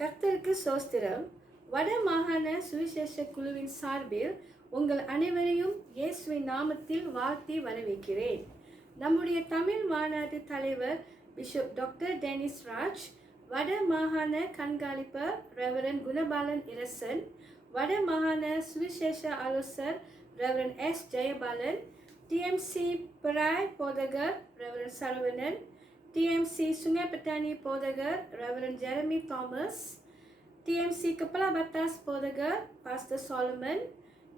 கர்த்தருக்கு சோஸ்திரம். வட மாகாண சுவிசேஷ குழுவின் சார்பில் உங்கள் அனைவரையும் இயேசுவின் நாமத்தில் வாழ்த்தி வரவேற்கிறேன். நம்முடைய தமிழ் மாநாட்டு தலைவர் பிஷப் டாக்டர் டெனிஸ் ராஜ், வட மாகாண கண்காணிப்பர் ரெவரன் குணபாலன் இரசன், வட மாகாண சுவிசேஷ ஆலோசகர் ரெவரன் எஸ் ஜெயபாலன், டிஎம்சி பராய் போதகர் reverend Saravanan, TMC Sungai Petani Podagar Reverend Jeremy Thomas, TMC Kepala Batas Podagar Pastor Solomon,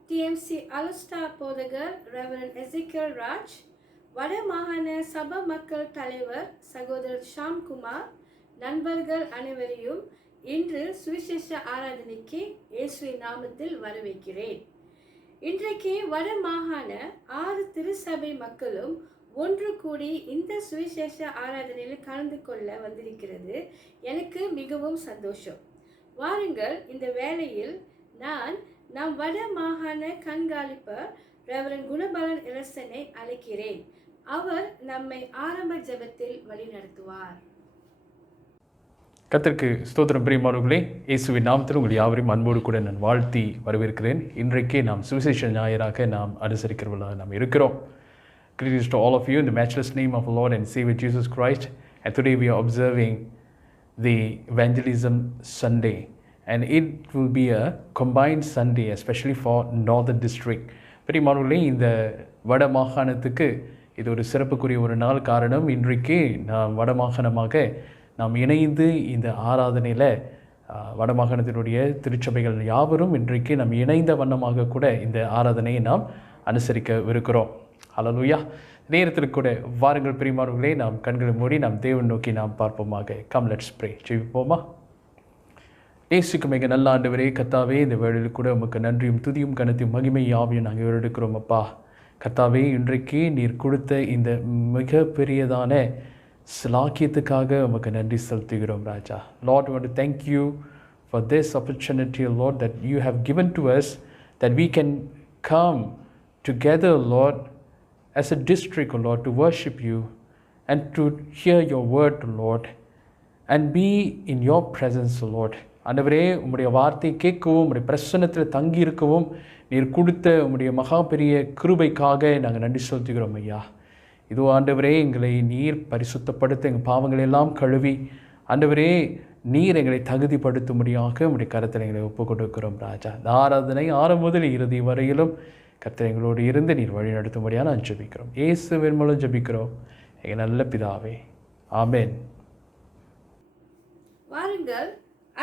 TMC Alustar Podagar Reverend Ezekiel Raj, Vada Mahana Sabha Makkal தலைவர் சகோதரர் ஷாம் குமார், நண்பர்கள் அனைவரையும் இன்று சுவிசேஷ ஆராதனைக்கு இயேசுவின் நாமத்தில் வரவேற்கிறேன். இன்றைக்கு வட மாகாண 6 திருச்சபை மக்களும் ஒன்று கூடி இந்த சுவிசேஷ ஆராதனையில் கலந்து கொள்ள வந்திருக்கிறது. எனக்கு மிகவும் சந்தோஷம். வாருங்கள், இந்த வேளையில் நம் வட மாகாண கண்காணிப்பர் ரெவரன் குணபாலன் இரசனை அழைக்கிறேன். அவர் நம்மை ஆரம்ப ஜெபத்தில் வழிநடத்துவார். கர்த்தருக்கு ஸ்தோத்திரம். பிரியமானவர்களே, இயேசுவின் நாமத்தில் உங்கள் யாவரையும் அன்போடு கூட நான் வாழ்த்தி வரவேற்கிறேன். இன்றைக்கே நாம் சுவிசேஷ ஞாயிறாக நாம் அனுசரிக்கிறவர்களாக நாம் இருக்கிறோம். Greetings to all of you in the matchless name of our Lord and Savior Jesus Christ. And today we are observing the Evangelism Sunday. And it will be a combined Sunday, especially for Northern District. பிரியமானவர்களே, இந்த வட மாகாணத்துக்கு இது ஒரு சிறப்புக்குரிய ஒரு நாள். காரணம், இன்றைக்கு நாம் வடமாகாணமாக நாம் இணைந்து இந்த ஆராதனையில் வடமாகாணத்தினுடைய திருச்சபைகள் யாவரும் இன்றைக்கு நாம் இணைந்த வண்ணமாக கூட இந்த ஆராதனையை நாம் அனுசரிக்கவிருக்கிறோம். ஹல்லேலூயா. நேரத்தில் கூட வாருங்கள் பிரியமானவர்களே, நாம் கண்களை மூடி நாம் தேவன் நோக்கி நாம் பார்ப்போமாக. Come let's pray. ஜெபிப்போமா. இயேசுக்கு மிக நல்ல ஆண்டவரே, கர்த்தாவே, இந்த வேளையில் கூட உமக்கு நன்றியும் துதியும் கனத்தையும் மகிமை யாவையும் நாங்கள் எடுக்கிறோம் அப்பா. கர்த்தாவே, இன்றைக்கு நீர் கொடுத்த இந்த மிக பெரியதான சிலாக்கியத்துக்காக உமக்கு நன்றி செலுத்துகிறோம் ராஜா. Lord, we want to thank you for this opportunity, Lord, that you have given to us, that we can come together, Lord, as a district, O Lord, to worship you and to hear your word, Lord, and be in your presence, O Lord. ஆண்டவரே, உம்முடைய வார்த்தை கேட்கவும் உம்முடைய பிரசன்னத்தில் தங்கி இருக்கவும் நீர் கொடுத்த உம்முடைய மகா பெரிய கிருபைக்காக நாங்கள் நன்றி செலுத்துகிறோம் ஐயா. இதோ ஆண்டவரே, எங்களை நீர் பரிசுத்தப்படுத்த எங்கள் பாவங்களை எல்லாம் கழுவி ஆண்டவரே நீர் எங்களை தகுதிப்படுத்தும்படியாக உம்முடைய கரத்தில் எங்களை ஒப்புக் கொடுக்கிறோம் ராஜா. இந்த ஆராதனை ஆரம்ப முதல் இறுதி வரையிலும் கர்த்தர் எங்களோடு இருந்து நீர் வழி நடத்தும்படியாக நான் ஜெபிக்கிறோம். இயேசுவின் மூலம் ஜெபிக்கிறோம் எங்கள் நல்ல பிதாவே, ஆமென். வாருங்கள்,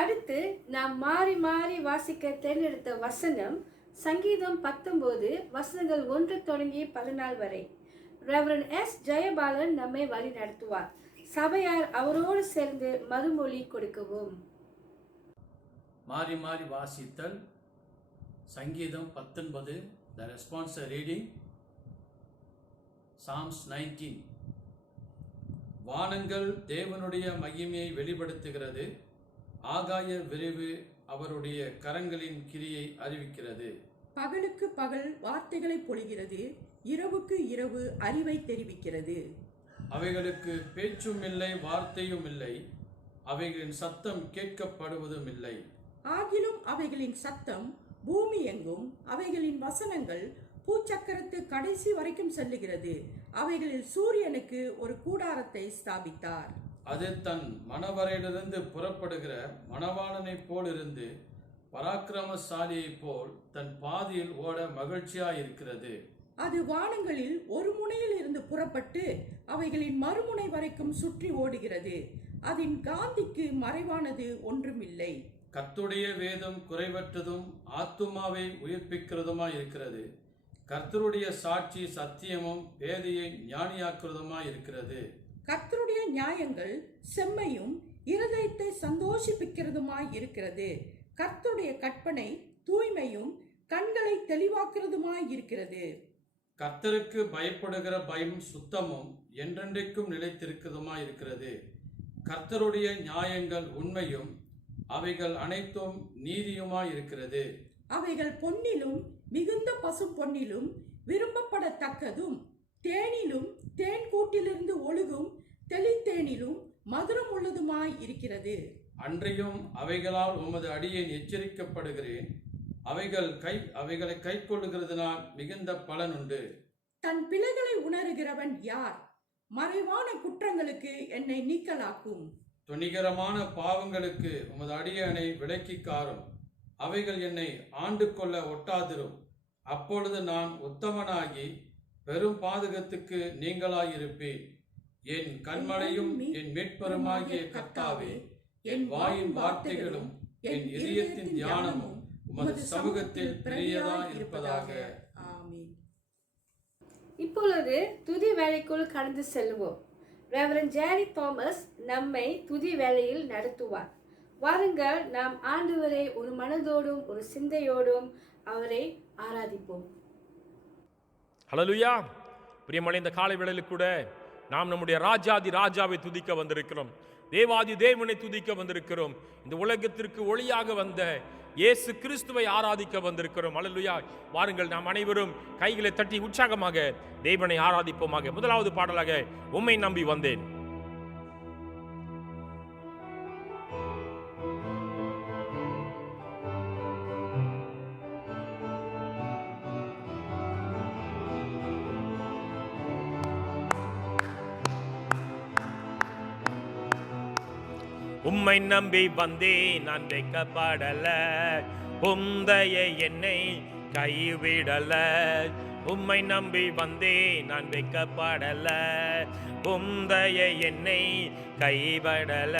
அடுத்து நாம் மாறி மாறி வாசிக்க தேர்ந்தெடுத்த வசனம் சங்கீதம் 19 வசனங்கள் 1 தொடங்கி 14 வரை. ரெவரன் எஸ் ஜெயபாலன் நம்மை வழி நடத்துவார். சபையார் அவரோடு சேர்ந்து மறுமொழி கொடுக்கவும். மாறி மாறி வாசித்தல். சங்கீதம் 19. The response reading Psalms 19. வானங்கள் தேவனுடைய மகிமையை வெளிப்படுத்துகிறது, ஆகாய விரிவு அவருடைய கரங்களின் கிரியை அறிவிக்கிறது. பகலுக்கு பகல் வார்த்தைகளை பொழிகிறது, இரவுக்கு இரவு அறிவை தெரிவிக்கிறது. அவைகளுக்கு பேச்சும் இல்லை, வார்த்தையும் இல்லை, அவைகளின் சத்தம் கேட்கப்படுவதும் இல்லை. ஆகிலும் அவைகளின் சத்தம் பூமி எங்கும், அவைகளின் வசனங்கள் பூச்சக்கரத்து கடைசி வரைக்கும் செல்லுகிறது. அவைகளில் சூரியனுக்கு ஒரு கூடாரத்தை ஸ்தாபித்தார். அது தன் மணவரையிலிருந்து புறப்படுகிற மணவாளனைப் போல் இருந்து பராக்கிரமசாலியைப் போல் தன் பாதியில் ஓட மகிழ்ச்சியாயிருக்கிறது. அது வானங்களில் ஒரு முனையில் இருந்து புறப்பட்டு அவைகளின் மறுமுனை வரைக்கும் சுற்றி ஓடுகிறது. அதன் காந்திக்கு மறைவானது ஒன்றுமில்லை. கர்த்தருடைய வேதம் குறைவற்றதும் ஆத்துமாவை உயிர்ப்பிக்கிறதுமாய் இருக்கிறது. கர்த்தருடைய சாட்சி சத்தியமும் வேதையை ஞானியாக்குறதுமாய் இருக்கிறது. கர்த்தருடைய நியாயங்கள் செம்மையும் இருதயத்தை சந்தோஷிப்பிக்கிறதுமாய் இருக்கிறது. கர்த்தருடைய கற்பனை தூய்மையும் கண்களை தெளிவாக்குறதுமாய் இருக்கிறது. கர்த்தருக்கு பயப்படுகிற பயம் சுத்தமும் என்றென்றைக்கும் நிலைத்திருக்கிறதுமாய் இருக்கிறது. கர்த்தருடைய நியாயங்கள் உண்மையும் அவைகள் அனைத்தும் நீதியுமாய் இருக்கிறது. அவைகள் பொன்னிலும் மிகுந்த பசு பொன்னிலும் விரும்பப்படத்தக்கதும், தேனிலும் தேன் கூட்டிலிருந்து ஒழுகும் தெளித்தேனிலும் மதுரம் உள்ளதுமாய் இருக்கிறது. அன்றியும் அவைகளால் உமது அடியேன் எச்சரிக்கப்படுகிறேன். அவைகளை கைக்கொள்ளுகிறதுனால் மிகுந்த பலன் உண்டு. தன் பிழைகளை உணருகிறவன் யார்? மறைவான குற்றங்களுக்கு என்னை நீக்கலாக்கும். துணிகரமான பாவங்களுக்கு உமது அடியேனை விலக்கி காரும். அவைகள் என்னை ஆண்டு கொள்ள ஒட்டாதிரும். அப்பொழுது நான் உத்தமனாகி பெரும் பாதகத்துக்கு நீங்களாயிருப்பேன். என் கண்மலையும் என் மீட்பருமாகிய கர்த்தாவே, என் வாயின் வார்த்தைகளும் என் இதயத்தின் தியானமும் உமது சமூகத்தில் பெரியதாய் இருப்பதாக. ஆமென். இப்பொழுது துதி வேலைக்குள் கடந்து செல்வோம். ரெவரண்ட் ஜேரி தாமஸ் நம்மை துதி வேலையில் நடத்துவார். வாருங்கள், நாம் ஆண்டவரை ஒரு மனதோடும் ஒரு சிந்தையோடும் அவரை ஆராதிப்போம். ஹல்லேலூயா. பிரியமான இந்த காலை வேளையில் கூட நாம் நம்முடைய ராஜாதி ராஜாவை துதிக்க வந்திருக்கிறோம். தேவாதி தேவனை துதிக்க வந்திருக்கிறோம். இந்த உலகத்திற்கு ஒளியாக வந்த இயேசு கிறிஸ்துவை ஆராதிக்க வந்திருக்கிறோம். ஹல்லேலூயா. வாருங்கள், நாம் அனைவரும் கைகளை தட்டி உற்சாகமாக தேவனை ஆராதிப்போமாக. முதலாவது பாடலாக உம்மை நம்பி வந்தேன். உம்மை நம்பி வந்தேன், நான் வைக்கப்படல. உந்தைய என்னை கைவிடல. உம்மை நம்பி வந்தேன், நான் வைக்கப்படல. உந்தைய என்னை கைவிடல.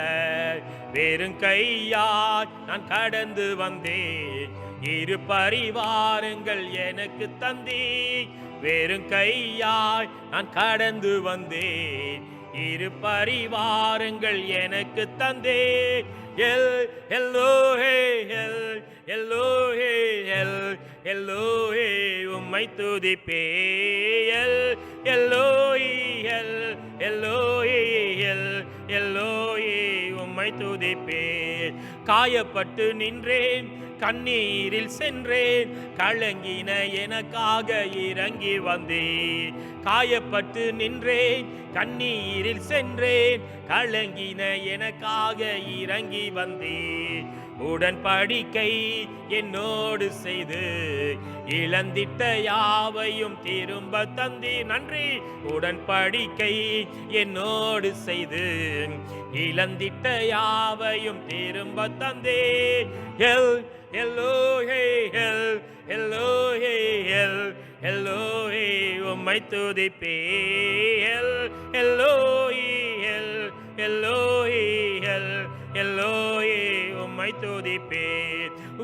வெறும் கையால் நான் கடந்து வந்தேன். இரு பரிவாரங்கள் எனக்கு தந்தீர். வெறும் கையால் நான் கடந்து வந்தேன். இரு பரிவாரங்கள் எனக்கு தந்தே. எல்லோஹே எல்லோஹே எல்லோஹே உம்மை துதிப்பே. எல்லோஹி எல்லோஹி எல்லோஹி உம்மை துதிப்பே. காயப்பட்டு நின்றேன், கண்ணீரில் சென்றேன், கலங்கின எனக்காக இறங்கி வந்தேன். காயப்பட்டு நின்றேன், கண்ணீரில் சென்றேன், கலங்கின எனக்காக இறங்கி வந்தேன். உடன்படிக்கை என்னோடு செய்து இழந்திட்ட யாவையும் திரும்ப தந்தீர். நன்றி. உடன்படிக்கை என்னோடு செய்து இழந்திட்ட யாவையும் திரும்ப தந்தீர். எல்லோஹே எல்லோஹே எல்லோஹே உம்மை துதிப்பே. எல்லோஹி எல்லோஹி எல்லோஹி உம்மை துதிப்பே.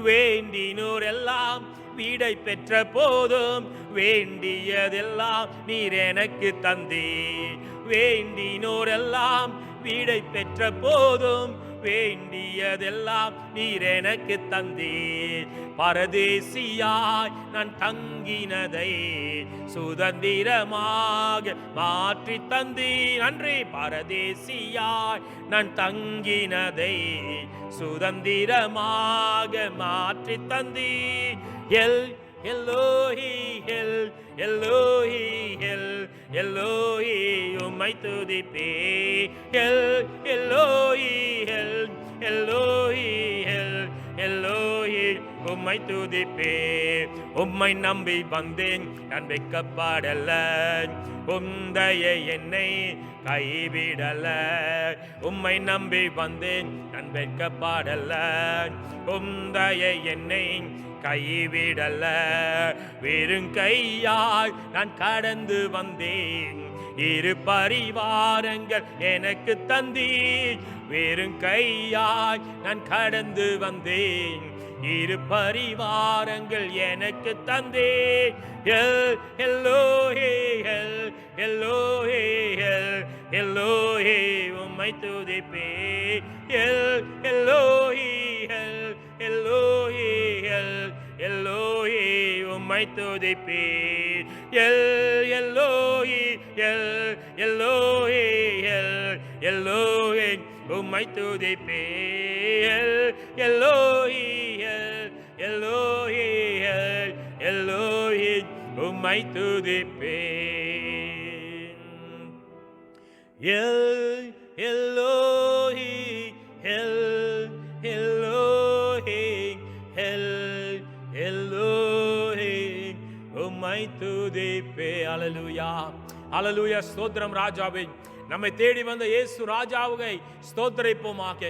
வேண்டினோர் எல்லாம் வீடை பெற்ற போதும் வேண்டியதெல்லாம் நீர் எனக்கு தந்தீர். வேண்டினோர் எல்லாம் வீடை பெற்ற போதும் வேண்டியதெல்லாம் நீர் எனக்கு தந்தீர். பரதேசியாய் நான் தங்கினதை சுதந்திரமாக மாற்றி தந்தீர். நன்றி. பரதேசியாய் நான் தங்கினதை சுதந்திரமாக மாற்றி தந்தீர். எல்லோஹி எல்லோஹி எல்லோஹி உம்மை துதிப்பே. எல்லோஹி எல்லோஹி எல்லோஹி உம்மை துதிப்பே. உம்மை நம்பி வந்தேன், நான் வைக்கப்படல. உந்தைய என்னை கைவிடல. உம்மை நம்பி வந்தேன், நான் வைக்கப்படல. உந்தைய என்னை கைவிடல. வெறும் கையால் நான் கடந்து வந்தேன். இரு பரிவாரங்கள் எனக்கு தந்தீர். வெறும் கையால் நான் கடந்து வந்தேன். இரு பரிவாரங்கள் எனக்கு தந்தீர். எல்லோஹே எல்லோஹே எல்லோஹே உம்மை துதிப்பே. எல்லோஹி எல்லோஹி எல்லோஹி உம்மை துதிப்பே. எல்லோஹி எல்லோஹி எல்லோஹி உம்மை துதிப்பே. எல்லோஹி எல்லோஹி எல்லோஹி உம்மை துதிப்பே. எல்லோஹி துதிப்பே. ஹalleluya ஹalleluya. ஸ்தோத்திரம் ராஜாவே. நம்மை தேடி வந்த இயேசு ராஜாவை ஸ்தோத்திரிப்போமாக.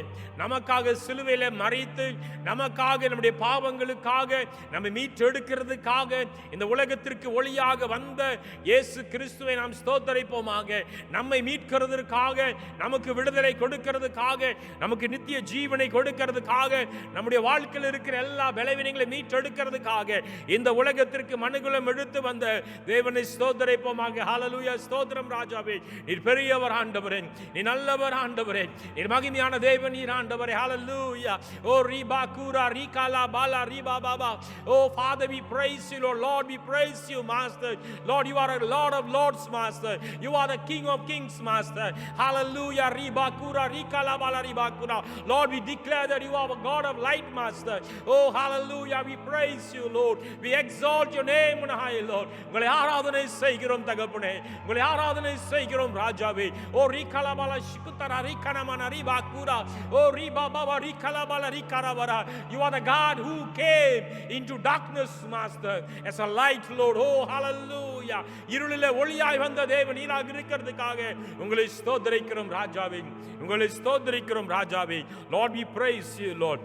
நமக்காக சிலுவையில மரித்து நமக்காக நம்முடைய பாவங்களுக்காக நம்மை மீட்டெடுக்கிறதுக்காக இந்த உலகத்திற்கு ஒளியாக வந்த இயேசு கிறிஸ்துவை நாம் ஸ்தோத்திரிப்போமாக. நம்மை மீட்கிறதுக்காக, நமக்கு விடுதலை கொடுக்கிறதுக்காக, நமக்கு நித்திய ஜீவனை கொடுக்கிறதுக்காக, நம்முடைய வாழ்க்கையில் இருக்கிற எல்லா பலவீனங்களை மீட்டெடுக்கிறதுக்காக இந்த உலகத்திற்கு மனுகுலம் எடுத்து வந்த தேவனை ஸ்தோத்திரிப்போமாக. ஹalleluya. ஸ்தோத்திரம் ராஜாவே. நீர் பெரியவர் ஆண்டவரே, நீ நல்லவர் ஆண்டவரே, நீர் மகிமையான தேவன் நீர் ஆண்டவரே. ஹalleluya. ஓ ரிபா கூரா ரிகாலா பாலா ரிபா பாபா. ஓ Father, we praise you, Lord. Lord, we praise you, Master. Lord, you are a Lord of Lords, Master. You are the King of Kings, Master. Hallelujah. Riba kura rikala bala riba kura. Lord, we declare that you are a God of light, Master. Oh, hallelujah. We praise you, Lord. We exalt your name on high, Lord. உங்களை ஆராதனை செய்கிறோம் தகப்பனே, உங்களை ஆராதனை செய்கிறோம் ராஜாவே. ஓ ரிகala bala shikutara rikana mana riba kura. Oh riba baba rikala bala rikara bara. You are the God who came into darkness, Master, as a light, Lord. Oh, hallelujah. இருளிலே ஒளியாய் வந்த தேவன் நீராக இருக்கிறதுக்காக உங்களை ஸ்தோத்திரிக்கிறோம் ராஜாவே, உங்களை ஸ்தோத்திரிக்கிறோம் ராஜாவே. Lord, we praise you, Lord.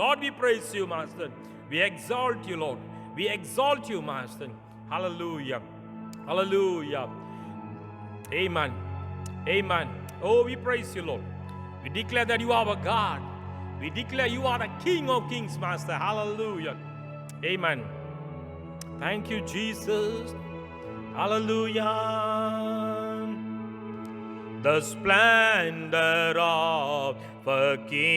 Lord, we praise you, Master. We exalt you, Lord. We exalt you, Master. Hallelujah. Hallelujah. Amen. Amen. Oh, we praise you, Lord. We declare that you are our God. We declare you are the King of Kings, Master. Hallelujah. Amen. Thank you, Jesus. Hallelujah. The splendor of a King,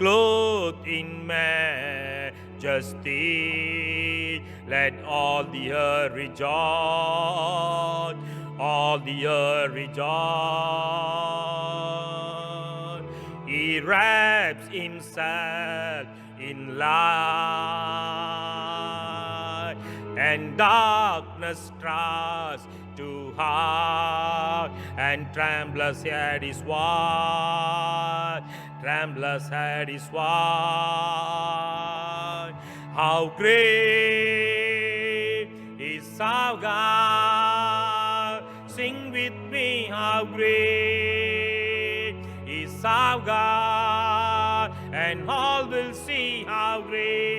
clothed in majesty, let all the earth rejoice, all the earth rejoice. He wraps himself in light, and darkness tries to hide, and trembles at his word, trembles at his word. How great is our God! Sing with me, how great is our God, and all will see how great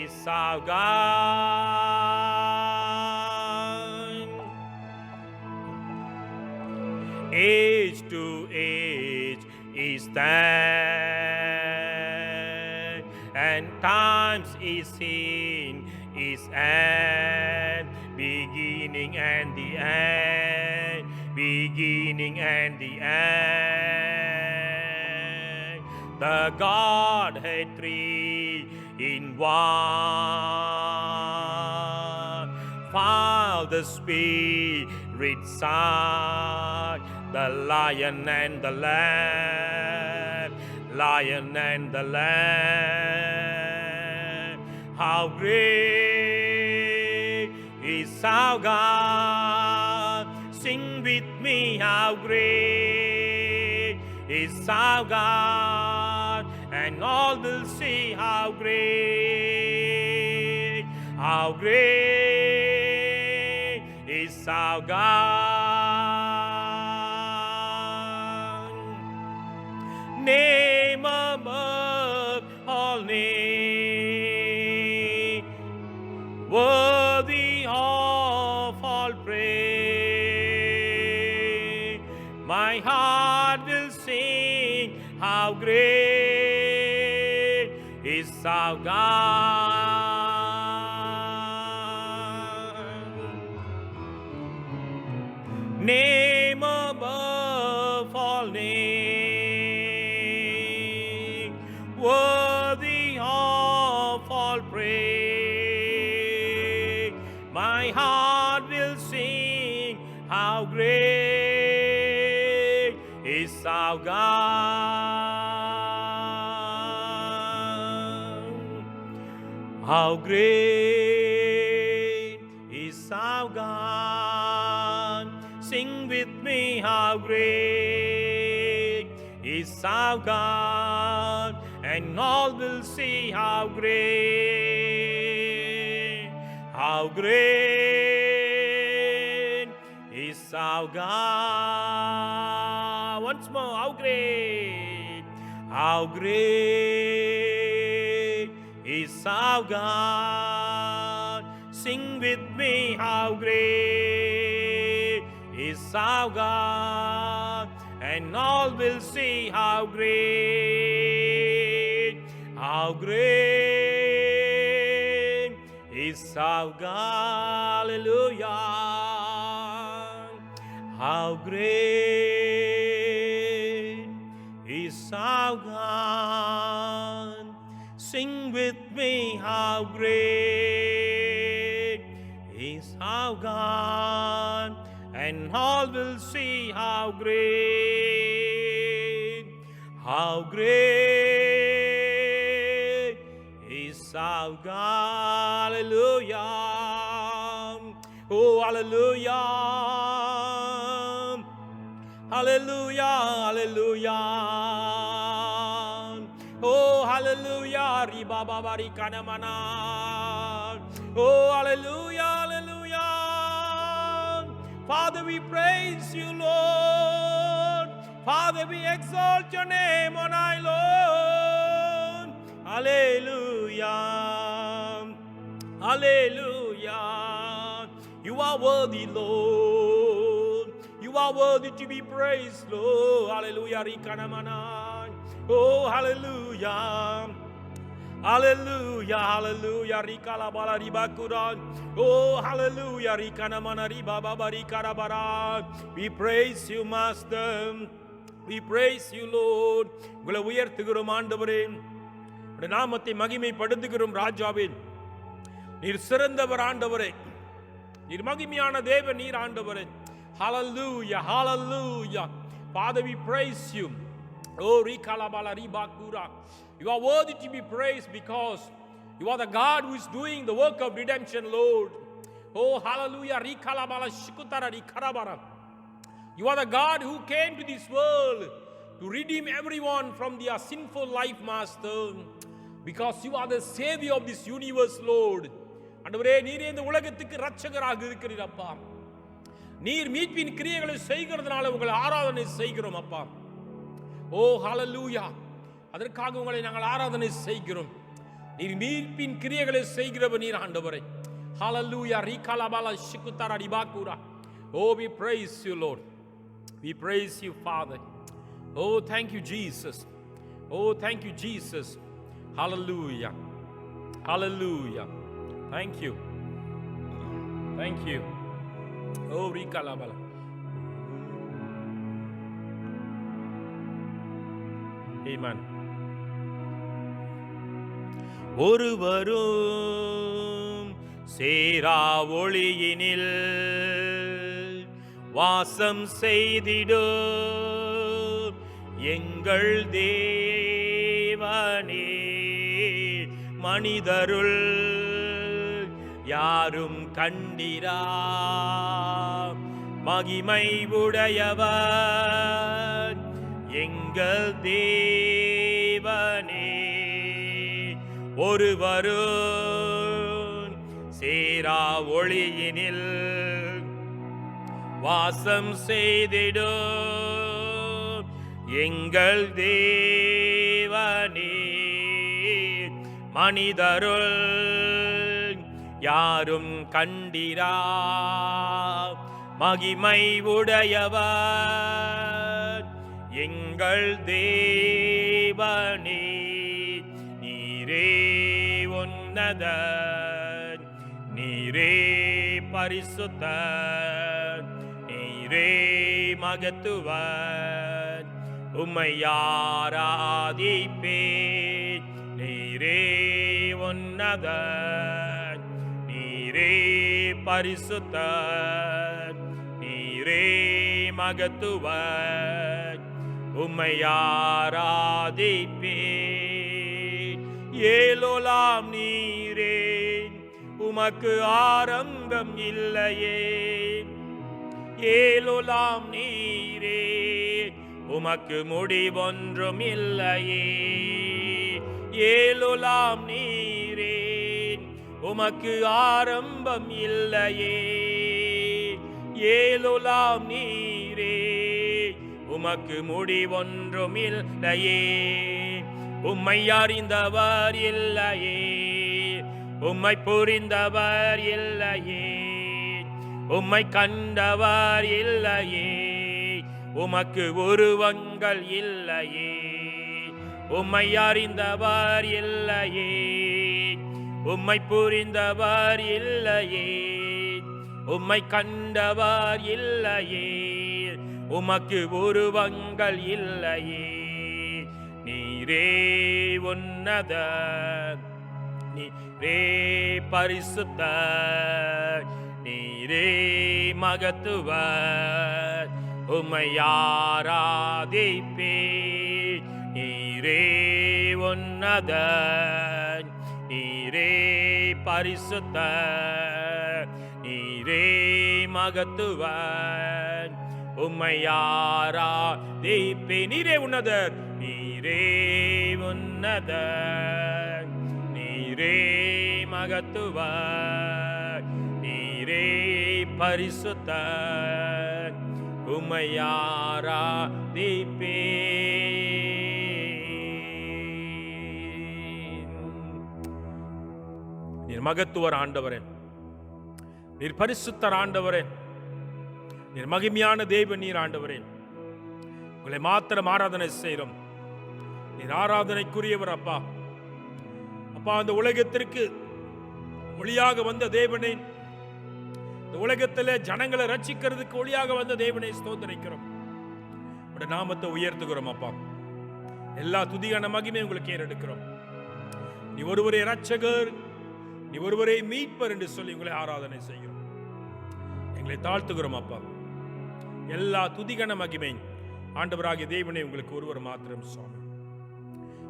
is our God. Age to age is stand, and times is in his end, beginning and the end, beginning and the end. The Godhead three in one, Father, Spirit, Son, the Lion and the Lamb, Lion and the Lamb. How great is our God! Sing with me, how great is our God, and all will see how great is our God. Name above all names, worthy of all praise. My heart will sing, how great is our God. Name above all names, worthy of all praise. My heart will sing, how great is our God. How great is our God. Sing with me, how great is our God, and all will see how great is our God. Once more, how great is our God. Sing with me, how great is our God, and all will see how great is our God. Hallelujah. How great is our God. Sing with me, how great is our God, and all will see how great is our God. Hallelujah. Oh, hallelujah. Hallelujah, hallelujah. Oh, hallelujah. Riba baba rikana mana. Oh, hallelujah, hallelujah. Father, we praise you, Lord. Father, we exalt your name on high, Lord. Hallelujah. Hallelujah. You are worthy, Lord. You are worthy to be praised, Lord. Hallelujah. Oh, hallelujah. Hallelujah, hallelujah, rikala bala ribakuran. Oh, hallelujah, rikana mana riba baba rikara bara. We praise you, Master. We praise you, Lord. உங்களை உயர்த்துகிறோம் ஆண்டவரே. உம்முடைய நாமத்தை மகிமைப்படுத்துகிறோம் ராஜாவே. நீர் சிறந்தவர் ஆண்டவரே. நீர் மகிமையான தேவன் நீர் ஆண்டவரே. Hallelujah, hallelujah. Father, we praise you. Oh, rikala bala ribakura. You are worthy to be praised because you are the God who is doing the work of redemption, Lord. Oh, hallelujah. You are the God who came to this world to redeem everyone from their sinful life, Master. Because you are the Savior of this universe, Lord. ஆண்டவரே, நீரே இந்த உலகத்துக்கு இரட்சகராக இருக்கிறீர் அப்பா. நீர் மீட்பின் கிரியைகளை செய்கிறதுனால உங்களை ஆராதனை செய்கிறோம் அப்பா. ஓ, ஹalleluya. அதற்காக உங்களை நாங்கள் ஆராதனை செய்கிறோம். நீர் மீட்பின் கிரியைகளை செய்கிறவர் நீர் ஆண்டவரே. Hallelujah. Rikalabala shikutara ribakura. Oh, we praise you, Lord. We praise you, Father. Oh, thank you, Jesus. Oh, thank you, Jesus. Hallelujah. Hallelujah. Thank you. Thank you. Oh, rikalabala. Amen. ஒருவரும் சேரா ஒளியினில் வாசம் செய்திடு எங்கள் தேவனே. மனிதருள் யாரும் கண்டிரா மகிமை உடையவர் எங்கள் தேவனே. ஒருவரும் சேரா ஒளியினில் வாசம் செய்திடு எங்கள் தேவனே. மனிதருள் யாரும் கண்டிரா மகிமை உடையவர் எங்கள் தேவனே. நீரே உன்னதர், நீரே பரிசுத்தர், நீரே மகத்துவர். உம்மை ஆராதிப்பேன். நீரே உன்னதர், நீரே பரிசுத்தர், நீரே மகத்துவர். உம்மை ஆராதிப்பேன். ஏலோலாம் நீரே, உமக்கு ஆரம்பம் இல்லையே. ஏலோலாம் நீரே, உமக்கு முடிவொன்றும் இல்லையே. ஏலுலாம் நீரே, உமக்கு ஆரம்பம் இல்லையே. ஏலுலாம் நீரே, உமக்கு முடிவொன்றும் இல்லையே. உம்மை அறிந்தவர் இல்லையே, உம்மை புரிந்தவர் இல்லையே. உம்மை கண்டவர் இல்லையே, உமக்கு உருவங்கள் இல்லையே. உம்மை அறிந்தவர் இல்லையே, உம்மை புரிந்தவர் இல்லையே. உம்மை கண்டவர் இல்லையே, உமக்கு உருவங்கள் இல்லையே. நீரே உன்னதர், நீரே பரிசுத்தர், நீரே மகத்துவர், உம்மை ஆராதிப்பே. நீரே உன்னதர், நீரே பரிசுத்தர், நீரே மகத்துவர், உம்மை ஆராதிப்பே. நீரே உன்னதர், நீரே உன்னதர், நீரே மகத்துவர், நீரே பரிசுத்தர், உம்மை ஆராதிப்பே. நீர் மகத்துவர் ஆண்டவரே, நீர் பரிசுத்தர் ஆண்டவரே, நீர் மகிமையான தேவன் நீர் ஆண்டவரே. உங்களை மாத்திரம் ஆராதனை செய்கிறோம். நீர் ஆராதனைக்குரியவர் அப்பா. அப்பா, அந்த உலகத்திற்கு ஒளியாக வந்த தேவனை, இந்த உலகத்தில் ஜனங்களை ரட்சிக்கிறதுக்கு ஒளியாக வந்த தேவனை ஸ்தோத்திரிக்கிறோம். உடைய நாமத்தை உயர்த்துகிறோம் அப்பா. எல்லா துதியான மகிமை உங்களுக்கு ஏறெடுக்கிறோம். நீ ஒருவரே ரட்சகர், நீ ஒருவரே மீட்பர் என்று சொல்லி உங்களை ஆராதனை செய்கிறோம். எங்களை தாழ்த்துகிறோம் அப்பா. எல்லா துதிகன மகிமை ஆண்டவராகிய தேவனை உங்களுக்கு ஒருவர் மாத்திரம் சுவாமி.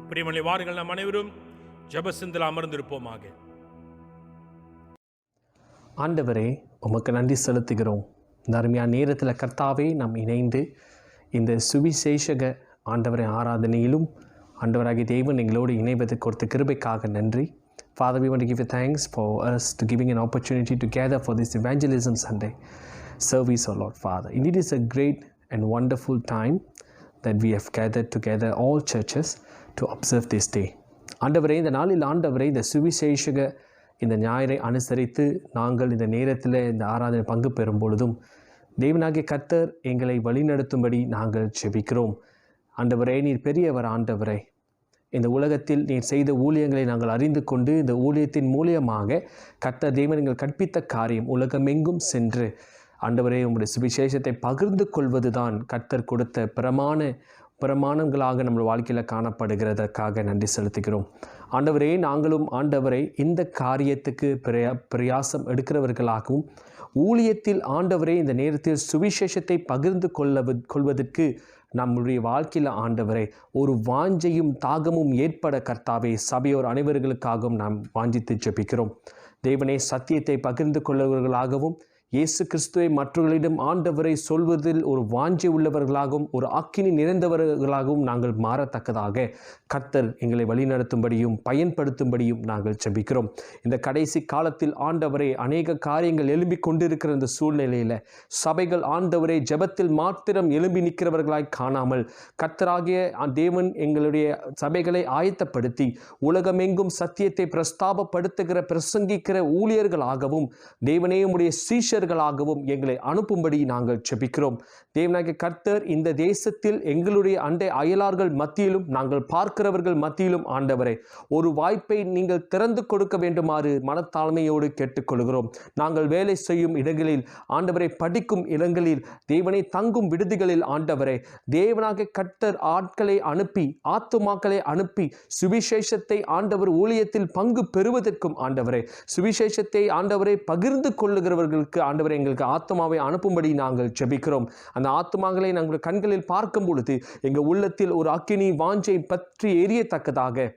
பிரியமனை வாருங்கள், நாம் அனைவரும் ஜெபசிந்தில் அமர்ந்திருப்போமாக. ஆண்டவரே, உமக்கு நன்றி செலுத்துகிறோம். இந்த அருமையான நேரத்தில் கர்த்தாவே நாம் இணைந்து இந்த சுவிசேஷக ஆண்டவரை ஆராதனையிலும் ஆண்டவராகிய தேவன் எங்களோடு இணைவதற்கு கொடுத்த கிருபைக்காக நன்றி. Father, we want to give you thanks for us to giving an opportunity to gather for this Evangelism Sunday service, oh Lord Father. Indeed, it's a great and wonderful time that we have gathered together, all churches, to observe this day. ஆண்டவரே, இந்த நாளில் ஆண்டவரே, இந்த சுவிசேஷக இந்த ஞாயிறை அனுசரித்து நாங்கள் இந்த நேரத்தில் இந்த ஆராதனை பங்கு பெறும் பொழுதும் தேவனாகிய கர்த்தர் எங்களை வழிநடத்தும்படி நாங்கள் செபிக்கிறோம். ஆண்டவரே, நீர் பெரியவர் ஆண்டவரே. இந்த உலகத்தில் நீர் செய்த ஊழியங்களை நாங்கள் அறிந்து கொண்டு இந்த ஊழியத்தின் மூலியமாக கர்த்தர் தேவன் எங்கள் கற்பித்த காரியம் உலகமெங்கும் சென்று ஆண்டவரே உம்முடைய சுவிசேஷத்தை பகிர்ந்து கொள்வது தான் கர்த்தர் கொடுத்த பிரமாணங்களாக நம்ம வாழ்க்கையில் காணப்படுகிறதற்காக நன்றி செலுத்துகிறோம். ஆண்டவரே, நாங்களும் ஆண்டவரை இந்த காரியத்துக்கு பிரயாசம் எடுக்கிறவர்களாகவும் ஊழியத்தில் ஆண்டவரே இந்த நேரத்தில் சுவிசேஷத்தை பகிர்ந்து கொள்வதற்கு நம்முடைய வாழ்க்கையில் ஆண்டவரை ஒரு வாஞ்சையும் தாகமும் ஏற்பட கர்த்தாவே சபையோர் அனைவர்களுக்காகவும் நாம் வாஞ்சித்து ஜெபிக்கிறோம். தேவனே, சத்தியத்தை பகிர்ந்து கொள்ளவர்களாகவும் இயேசு கிறிஸ்துவை மற்றவர்களிடம் ஆண்டவரை சொல்வதில் ஒரு வாஞ்சை உள்ளவர்களாகவும் ஒரு அக்கினி நிறைந்தவர்களாகவும் நாங்கள் மாறத்தக்கதாக கர்த்தர் எங்களை வழிநடத்தும்படியும் பயன்படுத்தும்படியும் நாங்கள் ஜெபிக்கிறோம். இந்த கடைசி காலத்தில் ஆண்டவரை அநேக காரியங்கள் எழும்பி கொண்டிருக்கிற இந்த சூழ்நிலையில் சபைகள் ஆண்டவரை ஜெபத்தில் மாத்திரம் எழும்பி நிற்கிறவர்களாய் காணாமல் கர்த்தராகிய தேவன் எங்களுடைய சபைகளை ஆயத்தப்படுத்தி உலகமெங்கும் சத்தியத்தை பிரஸ்தாபப்படுத்துகிற பிரசங்கிக்கிற ஊழியர்களாகவும் தேவனே உம்முடைய சீஷர்களாகவும் எங்களை அனுப்பும்படி நாங்கள் ஜெபிக்கிறோம். தேவனாகிய கர்த்தர் இந்த தேசத்தில் எங்களுடைய அண்டை அயலார்கள் மத்தியிலும் நாங்கள் பார்க்கிறவர்கள் மத்தியிலும் ஆண்டவரை ஒரு வாய்ப்பை நீங்கள் திறந்து கொடுக்க வேண்டுமாறு மனத்தாழ்மையோடு கேட்டுக்கொள்கிறோம். நாங்கள் வேலை செய்யும் இடங்களில் ஆண்டவரை, படிக்கும் இடங்களில் தேவனை, தங்கும் விடுதிகளில் ஆண்டவரை, தேவனாகிய கர்த்தர் ஆட்களை அனுப்பி ஆத்துமாக்களை அனுப்பி சுவிசேஷத்தை ஆண்டவர் ஊழியத்தில் பங்கு பெறுவதற்கும் ஆண்டவரை, சுவிசேஷத்தை ஆண்டவரை பகிர்ந்து கொள்ளுகிறவர்களுக்கு ஆண்டவரை எங்களுக்கு ஆத்மாவை அனுப்பும்படி நாங்கள் ஜெபிக்கிறோம். அந்த ஆத்மாக்களை நாங்கள் கண்களில் பார்க்கும் பொழுது எங்கள் உள்ளத்தில் ஒரு அக்கினி வாஞ்சை பற்றி எரியத்தக்கதாக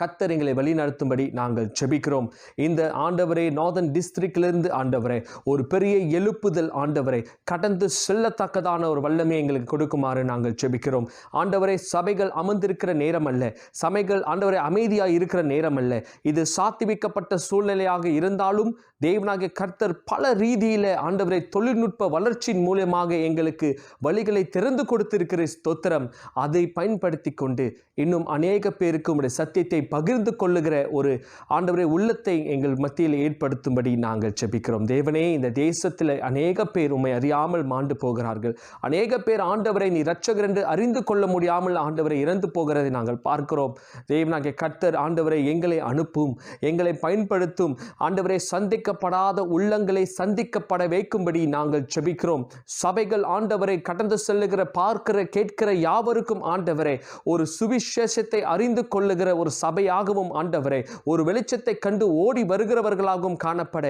கர்த்தர் எங்களை வழிநடத்தும்படி நாங்கள் ஜெபிக்கிறோம். இந்த ஆண்டவரே நார்தன் டிஸ்ட்ரிக்டிலிருந்து ஆண்டவரே ஒரு பெரிய எழுப்புதல் ஆண்டவரை கடந்து செல்லத்தக்கதான ஒரு வல்லமை எங்களுக்கு கொடுக்குமாறு நாங்கள் ஜெபிக்கிறோம். ஆண்டவரே சபைகள் அமர்ந்திருக்கிற நேரம் அல்ல, சபைகள் ஆண்டவரை அமைதியாக இருக்கிற நேரம் அல்ல. இது சாத்திவிக்கப்பட்ட சூழ்நிலையாக இருந்தாலும் தேவனாகிய கர்த்தர் பல ரீதியில் ஆண்டவரை தொழில்நுட்ப வளர்ச்சியின் மூலமாக எங்களுக்கு வழிகளை திறந்து கொடுத்திருக்கிற ஸ்தோத்திரம். அதை பயன்படுத்தி கொண்டு இன்னும் அநேக பேருக்கு உடைய சத்தியத்தை பகிர்ந்து கொள்ளுகிற ஒரு ஆண்டவரை உள்ளத்தை எங்கள் மத்தியில் ஏற்படுத்தும்படி நாங்கள் ஜெபிக்கிறோம். தேவனே, இந்த தேசத்தில் அநேக பேர் உம்மை அறியாமல் மாண்டு போகிறார்கள். அநேக பேர் ஆண்டவரை நீ இரட்சகர் என்று அறிந்து கொள்ள முடியாமல் ஆண்டவரை இறந்து போகிறதை நாங்கள் பார்க்கிறோம். தேவனாகிய கர்த்தர் ஆண்டவரை எங்களை அனுப்பும், எங்களை பயன்படுத்தும். ஆண்டவரை சந்திக்கப்படாத உள்ளங்களை சந்திக்கப்பட வைக்கும்படி நாங்கள் ஜெபிக்கிறோம். சபைகள் ஆண்டவரை கடந்து செல்லுகிற பார்க்கிற கேட்கிற யாவருக்கும் ஆண்டவரை ஒரு சுவிசேஷத்தை அறிந்து கொள்ளுகிற ஒரு சபையாகவும் ஆண்டவரை ஒரு வெளிச்சத்தை கண்டு ஓடி வருகிறவர்களாகவும் காணப்பட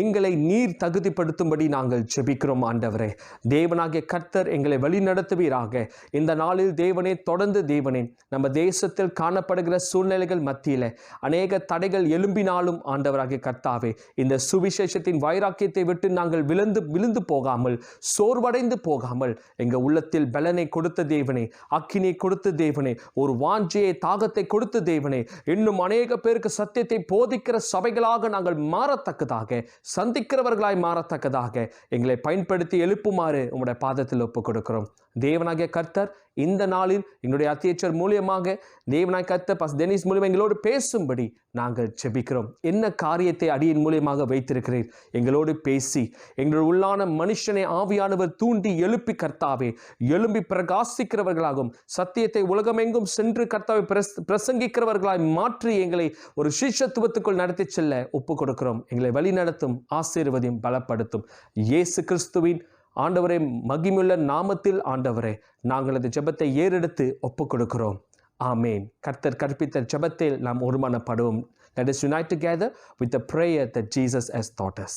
எங்களை நீர் தகுதிப்படுத்தும்படி நாங்கள் ஜெபிக்கிறோம். ஆண்டவரே, தேவனாகிய கர்த்தர் எங்களை வழிநடத்துவீராக. இந்த நாளில் தேவனே, தொடர்ந்து தேவனே, நம்ம தேசத்தில் காணப்படுகிற சூழ்நிலைகள் மத்தியில் அநேக தடைகள் எழும்பினாலும் ஆண்டவராகிய கர்த்தாவே, இந்த சுவிசேஷத்தின் வைராக்கியத்தை விட்டு நாங்கள் விழுந்து போகாமல், சோர்வடைந்து போகாமல், எங்கள் உள்ளத்தில் பலனை கொடுத்த தேவனே, அக்கினியை கொடுத்த தேவனே, ஒரு வாஞ்சையை தாகத்தை கொடுத்த தேவனே, இன்னும் அநேக பேருக்கு சத்தியத்தை போதிக்கிற சபைகளாக நாங்கள் மாறத்தக்கதாக, சந்திக்கிறவர்களாய் மாறத்தக்கதாக எங்களை பயன்படுத்தி எழுப்புமாறு உம்முடைய பாதத்தில் ஒப்புக் கொடுக்கிறோம். தேவனாகிய கர்த்தர் இந்த நாளில் எங்களுடைய அத்தியட்சர் மூலியமாக தேவனாகிய கர்த்தர் பாஸ்டர் டெனிஸ் மூலியமாக எங்களோடு பேசும்படி நாங்கள் ஜெபிக்கிறோம். என்ன காரியத்தை அடியின் மூலியமாக வைத்திருக்கிறீர், எங்களோடு பேசி எங்களுடைய உள்ளான மனுஷனை ஆவியானவர் தூண்டி எழுப்பி கர்த்தாவே எழும்பி பிரகாசிக்கிறவர்களாகும், சத்தியத்தை உலகமெங்கும் சென்று கர்த்தாவை பிரசங்கிக்கிறவர்களாய் மாற்றி எங்களை ஒரு சிஷ்யத்துவத்துக்குள் நடத்தி செல்ல ஒப்பு கொடுக்கிறோம். எங்களை வழி நடத்தும், ஆசீர்வதியும், பலப்படுத்தும். இயேசு கிறிஸ்துவின் ஆண்டவரே மகிமையுள்ள நாமத்தில் ஆண்டவரே நாங்கள் அந்த ஜெபத்தை ஏறெடுத்து ஒப்புக் கொடுக்கிறோம். ஆமேன். கர்த்தர் கற்பித்த ஜெபத்தில் நாம் ஒருமனப்படுவோம். Let us unite together with the prayer that Jesus has taught us.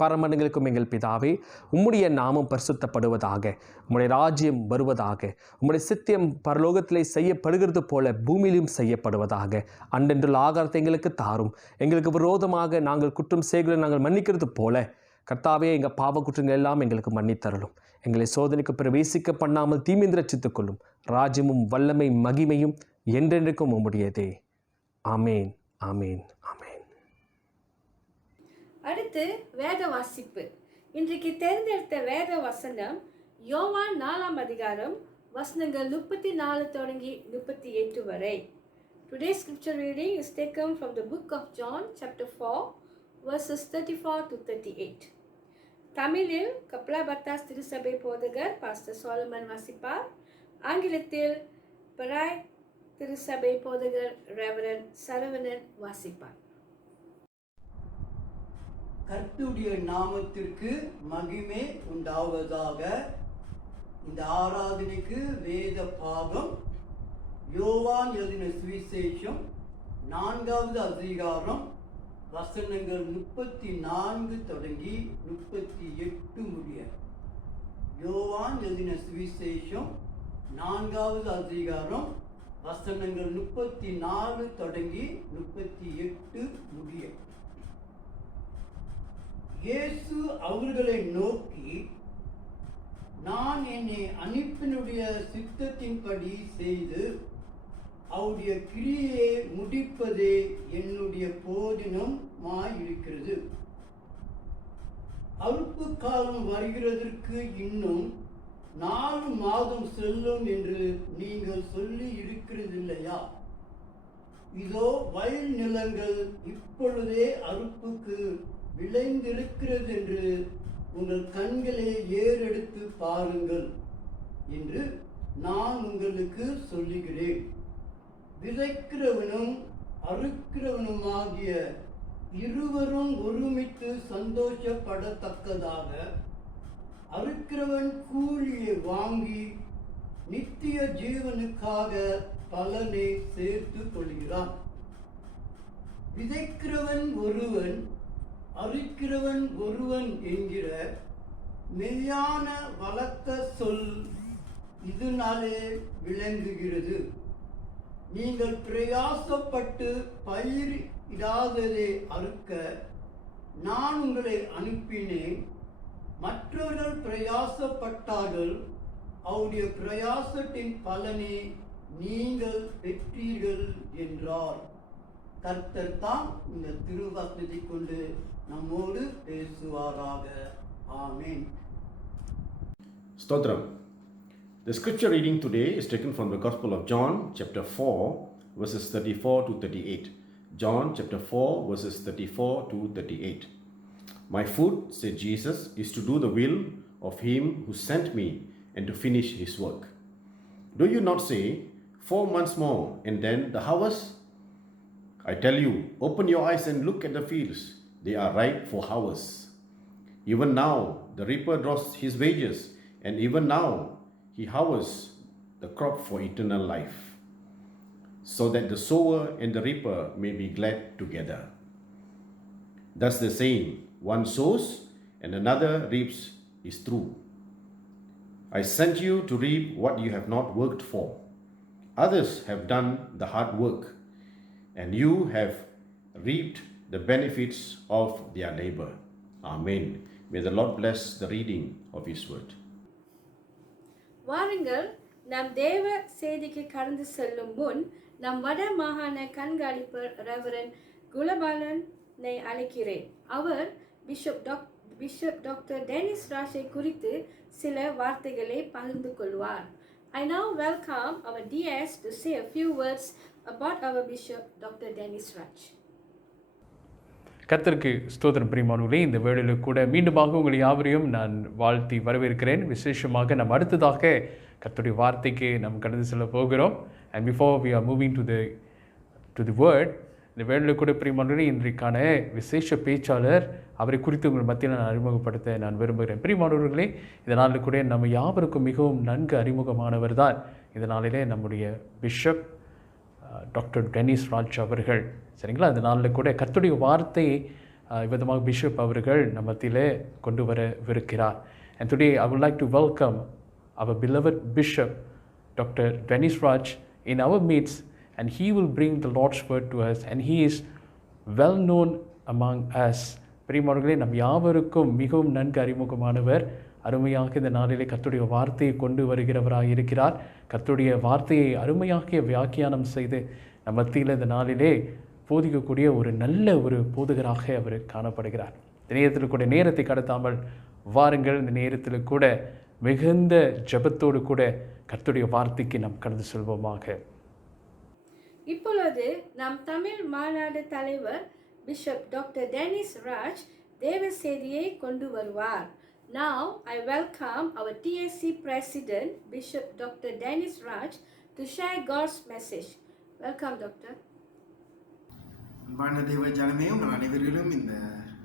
பரமண்டங்களுக்கும் எங்கள் பிதாவே, உம்முடைய நாமம் பரிசுத்தப்படுவதாக, உம்முடைய ராஜ்யம் வருவதாக, உம்முடைய சித்தியம் பரலோகத்திலே செய்யப்படுகிறது போல பூமியிலும் செய்யப்படுவதாக. அன்றென்றுள்ள ஆகாரத்தை எங்களுக்கு தாரும். எங்களுக்கு விரோதமாக நாங்கள் குற்றம் செய்கிற நாங்கள் மன்னிக்கிறது போல கர்த்தாவே எங்கள் பாவ குற்றங்கள் எல்லாம் எங்களுக்கு மன்னித்தரலும். எங்களை சோதனைக்கு பிரவேசிக்க பண்ணாமல் தீமிந்து ரட்சித்துக் கொள்ளும். ராஜ்யமும் வல்லமை மகிமையும் என்றென்றைக்கும் உம்முடையதே. ஆமேன், ஆமேன், ஆமேன். அடுத்து வேத வாசிப்பு. இன்றைக்கு தேர்ந்தெடுத்த வேத வசனம் யோவான் 4ஆம் அதிகாரம் வசனங்கள் 34 தொடங்கி 38 வரை. Today's scripture reading is taken from the book of John chapter 4 verses 34 to 38. தமிழில் கப்லா பத்தாஸ் திருசபை போதகர் பாஸ்டர் சோலமன் வாசிப்பார். ஆங்கிலத்தில் பராய் திருசபை போதகர் ரெவரன் சரவணன் வாசிப்பார். கர்த்தருடைய நாமத்திற்கு மகிமை உண்டாவதாக. இந்த ஆராதனைக்கு வேத பாகம் யோவான் எழுதின சுவிசேஷம் 4வது அதிகாரம் வசனங்கள் 34 தொடங்கி 38 முடிய. யோவான் எழுதின சுவிசேஷம் 4வது அதிகாரம் வசனங்கள் 34 தொடங்கி 38 முடிய. இயேசு அவர்களை நோக்கி, நான் என்னை அனுப்பினுடைய சித்தத்தின்படி செய்து அவருடைய கிரியை முடிப்பதே என்னுடைய போதினமாயிருக்கிறது. அறுப்பு காலம் வருகிறதற்கு இன்னும் 4 மாதம் செல்லும் என்று நீங்கள் சொல்லி இருக்கிறதில்லையா? இதோ வயல் நிலங்கள் இப்பொழுதே அறுப்புக்கு விளைந்திருக்கிறது என்று உங்கள் கண்களை ஏறெடுத்து பாருங்கள் என்று நான் உங்களுக்கு சொல்லுகிறேன். விதைக்கிறவனும் அறுக்கிறவனுமாகிய இருவரும் ஒருமித்து சந்தோஷப்படத்தக்கதாக அறுக்கிறவன் கூலியை வாங்கி நித்திய ஜீவனுக்காக பலனை சேர்த்து கொள்கிறான். விதைக்கிறவன் ஒருவன், அறுக்கிறவன் ஒருவன் என்கிற மெய்யான வழக்க சொல் இதனாலே விளங்குகிறது. நீங்கள் பிரயாசப்பட்டு பயிர் இடாததை அறுக்க நான் உங்களை அனுப்பினேன். மற்றவர்கள் பிரயாசப்பட்டார்கள், அவருடைய பிரயாசத்தின் பலனை நீங்கள் பெற்றீர்கள் என்றார். கர்த்தர் தான் இந்த திருவசனத்தை கொண்டு நம்மோடு பேசுவாராக. ஆமென். Stotram. The scripture reading today is taken from the Gospel of John, chapter 4, verses 34 to 38. John, chapter 4, verses 34 to 38. My food, said Jesus, is to do the will of him who sent me and to finish his work. Do you not say, 4 months more, and then the harvest? I tell you, open your eyes and look at the fields. They are ripe for harvest. Even now, the reaper draws his wages, and even now, he harvests the crop for eternal life, so that the sower and the reaper may be glad together. Thus the saying, one sows and another reaps, is true. I sent you to reap what you have not worked for. Others have done the hard work, and you have reaped the benefits of their labor. Amen. May the Lord bless the reading of His word. வாருங்கள், நாம் தேவ செய்திக்கு கடந்து செல்லும் முன் நம் வட மாகாண கண்காணிப்பர் ரெவரன் குலபாலனை அழைக்கிறேன். அவர் பிஷப் டாக்டர் டெனிஸ் ராஜை குறித்து சில வார்த்தைகளை பகிர்ந்து கொள்வார். I now welcome our DS to say a few words about our Bishop Dr. Dennis Raj. கர்த்தருக்கு ஸ்தோத்திரம் பிரியமானவர்களே, இந்த வேளையில் கூட மீண்டுமாக உங்கள் யாவரையும் நான் வாழ்த்தி வரவேற்கிறேன். விசேஷமாக நாம் அடுத்ததாக கர்த்தருடைய வார்த்தைக்கு நாம் கடந்து செல்ல போகிறோம். And before we are moving to the word, இந்த வேளையில் கூட பிரியமானவர்களே, இன்றைக்கான விசேஷ பேச்சாளர், அவரை குறித்து உங்கள் மத்தியில் நான் அறிமுகப்படுத்த நான் விரும்புகிறேன். பிரியமானவர்களே, இதனால் கூட நம்ம யாவருக்கும் மிகவும் நன்கு அறிமுகமானவர் தான் இந்த நாளிலே நம்முடைய பிஷப் டாக்டர் டெனிஸ் ராஜ் அவர்கள். சரிங்களா? அதனால கூட கர்த்தருடைய வார்த்தையை விதமாக பிஷப் அவர்கள் நம்ம மத்தியிலே கொண்டு வரவிருக்கிறார். And today I would like to welcome our beloved Bishop Dr. Dennis Raj in our midst, and he will bring the Lord's word to us, and he is well known among us. பிரியமானவர்களே, நம் யாவருக்கும் மிகவும் நன்கு அறிமுகமானவர். அருமையாக இந்த நாளிலே கர்த்தருடைய வார்த்தையை கொண்டு வருகிறவராக இருக்கிறார். கர்த்தருடைய வார்த்தையை அருமையாக வியாக்கியானம் செய்து நம் மத்தியில் இந்த நாளிலே போதிக்கக்கூடிய ஒரு நல்ல ஒரு போதகராக அவர் காணப்படுகிறார். இந்த நேரத்தில் கூட நேரத்தை கடத்தாமல் வாருங்கள், இந்த நேரத்தில் கூட மிகுந்த ஜெபத்தோடு கூட கர்த்தருடைய வார்த்தைக்கு நாம் கடந்து செல்வோமாக. இப்பொழுது நம் தமிழ் மாநாடு தலைவர் பிஷப் டாக்டர் டெனிஸ் ராஜ் தேவ செய்தியை கொண்டு வருவார். Now I welcome our TSC President Bishop Dr. Dennis Raj to share God's message. Welcome, Doctor. அன்பான தேவ ஜனமே, உங்கள் அனைவரிலும் இந்த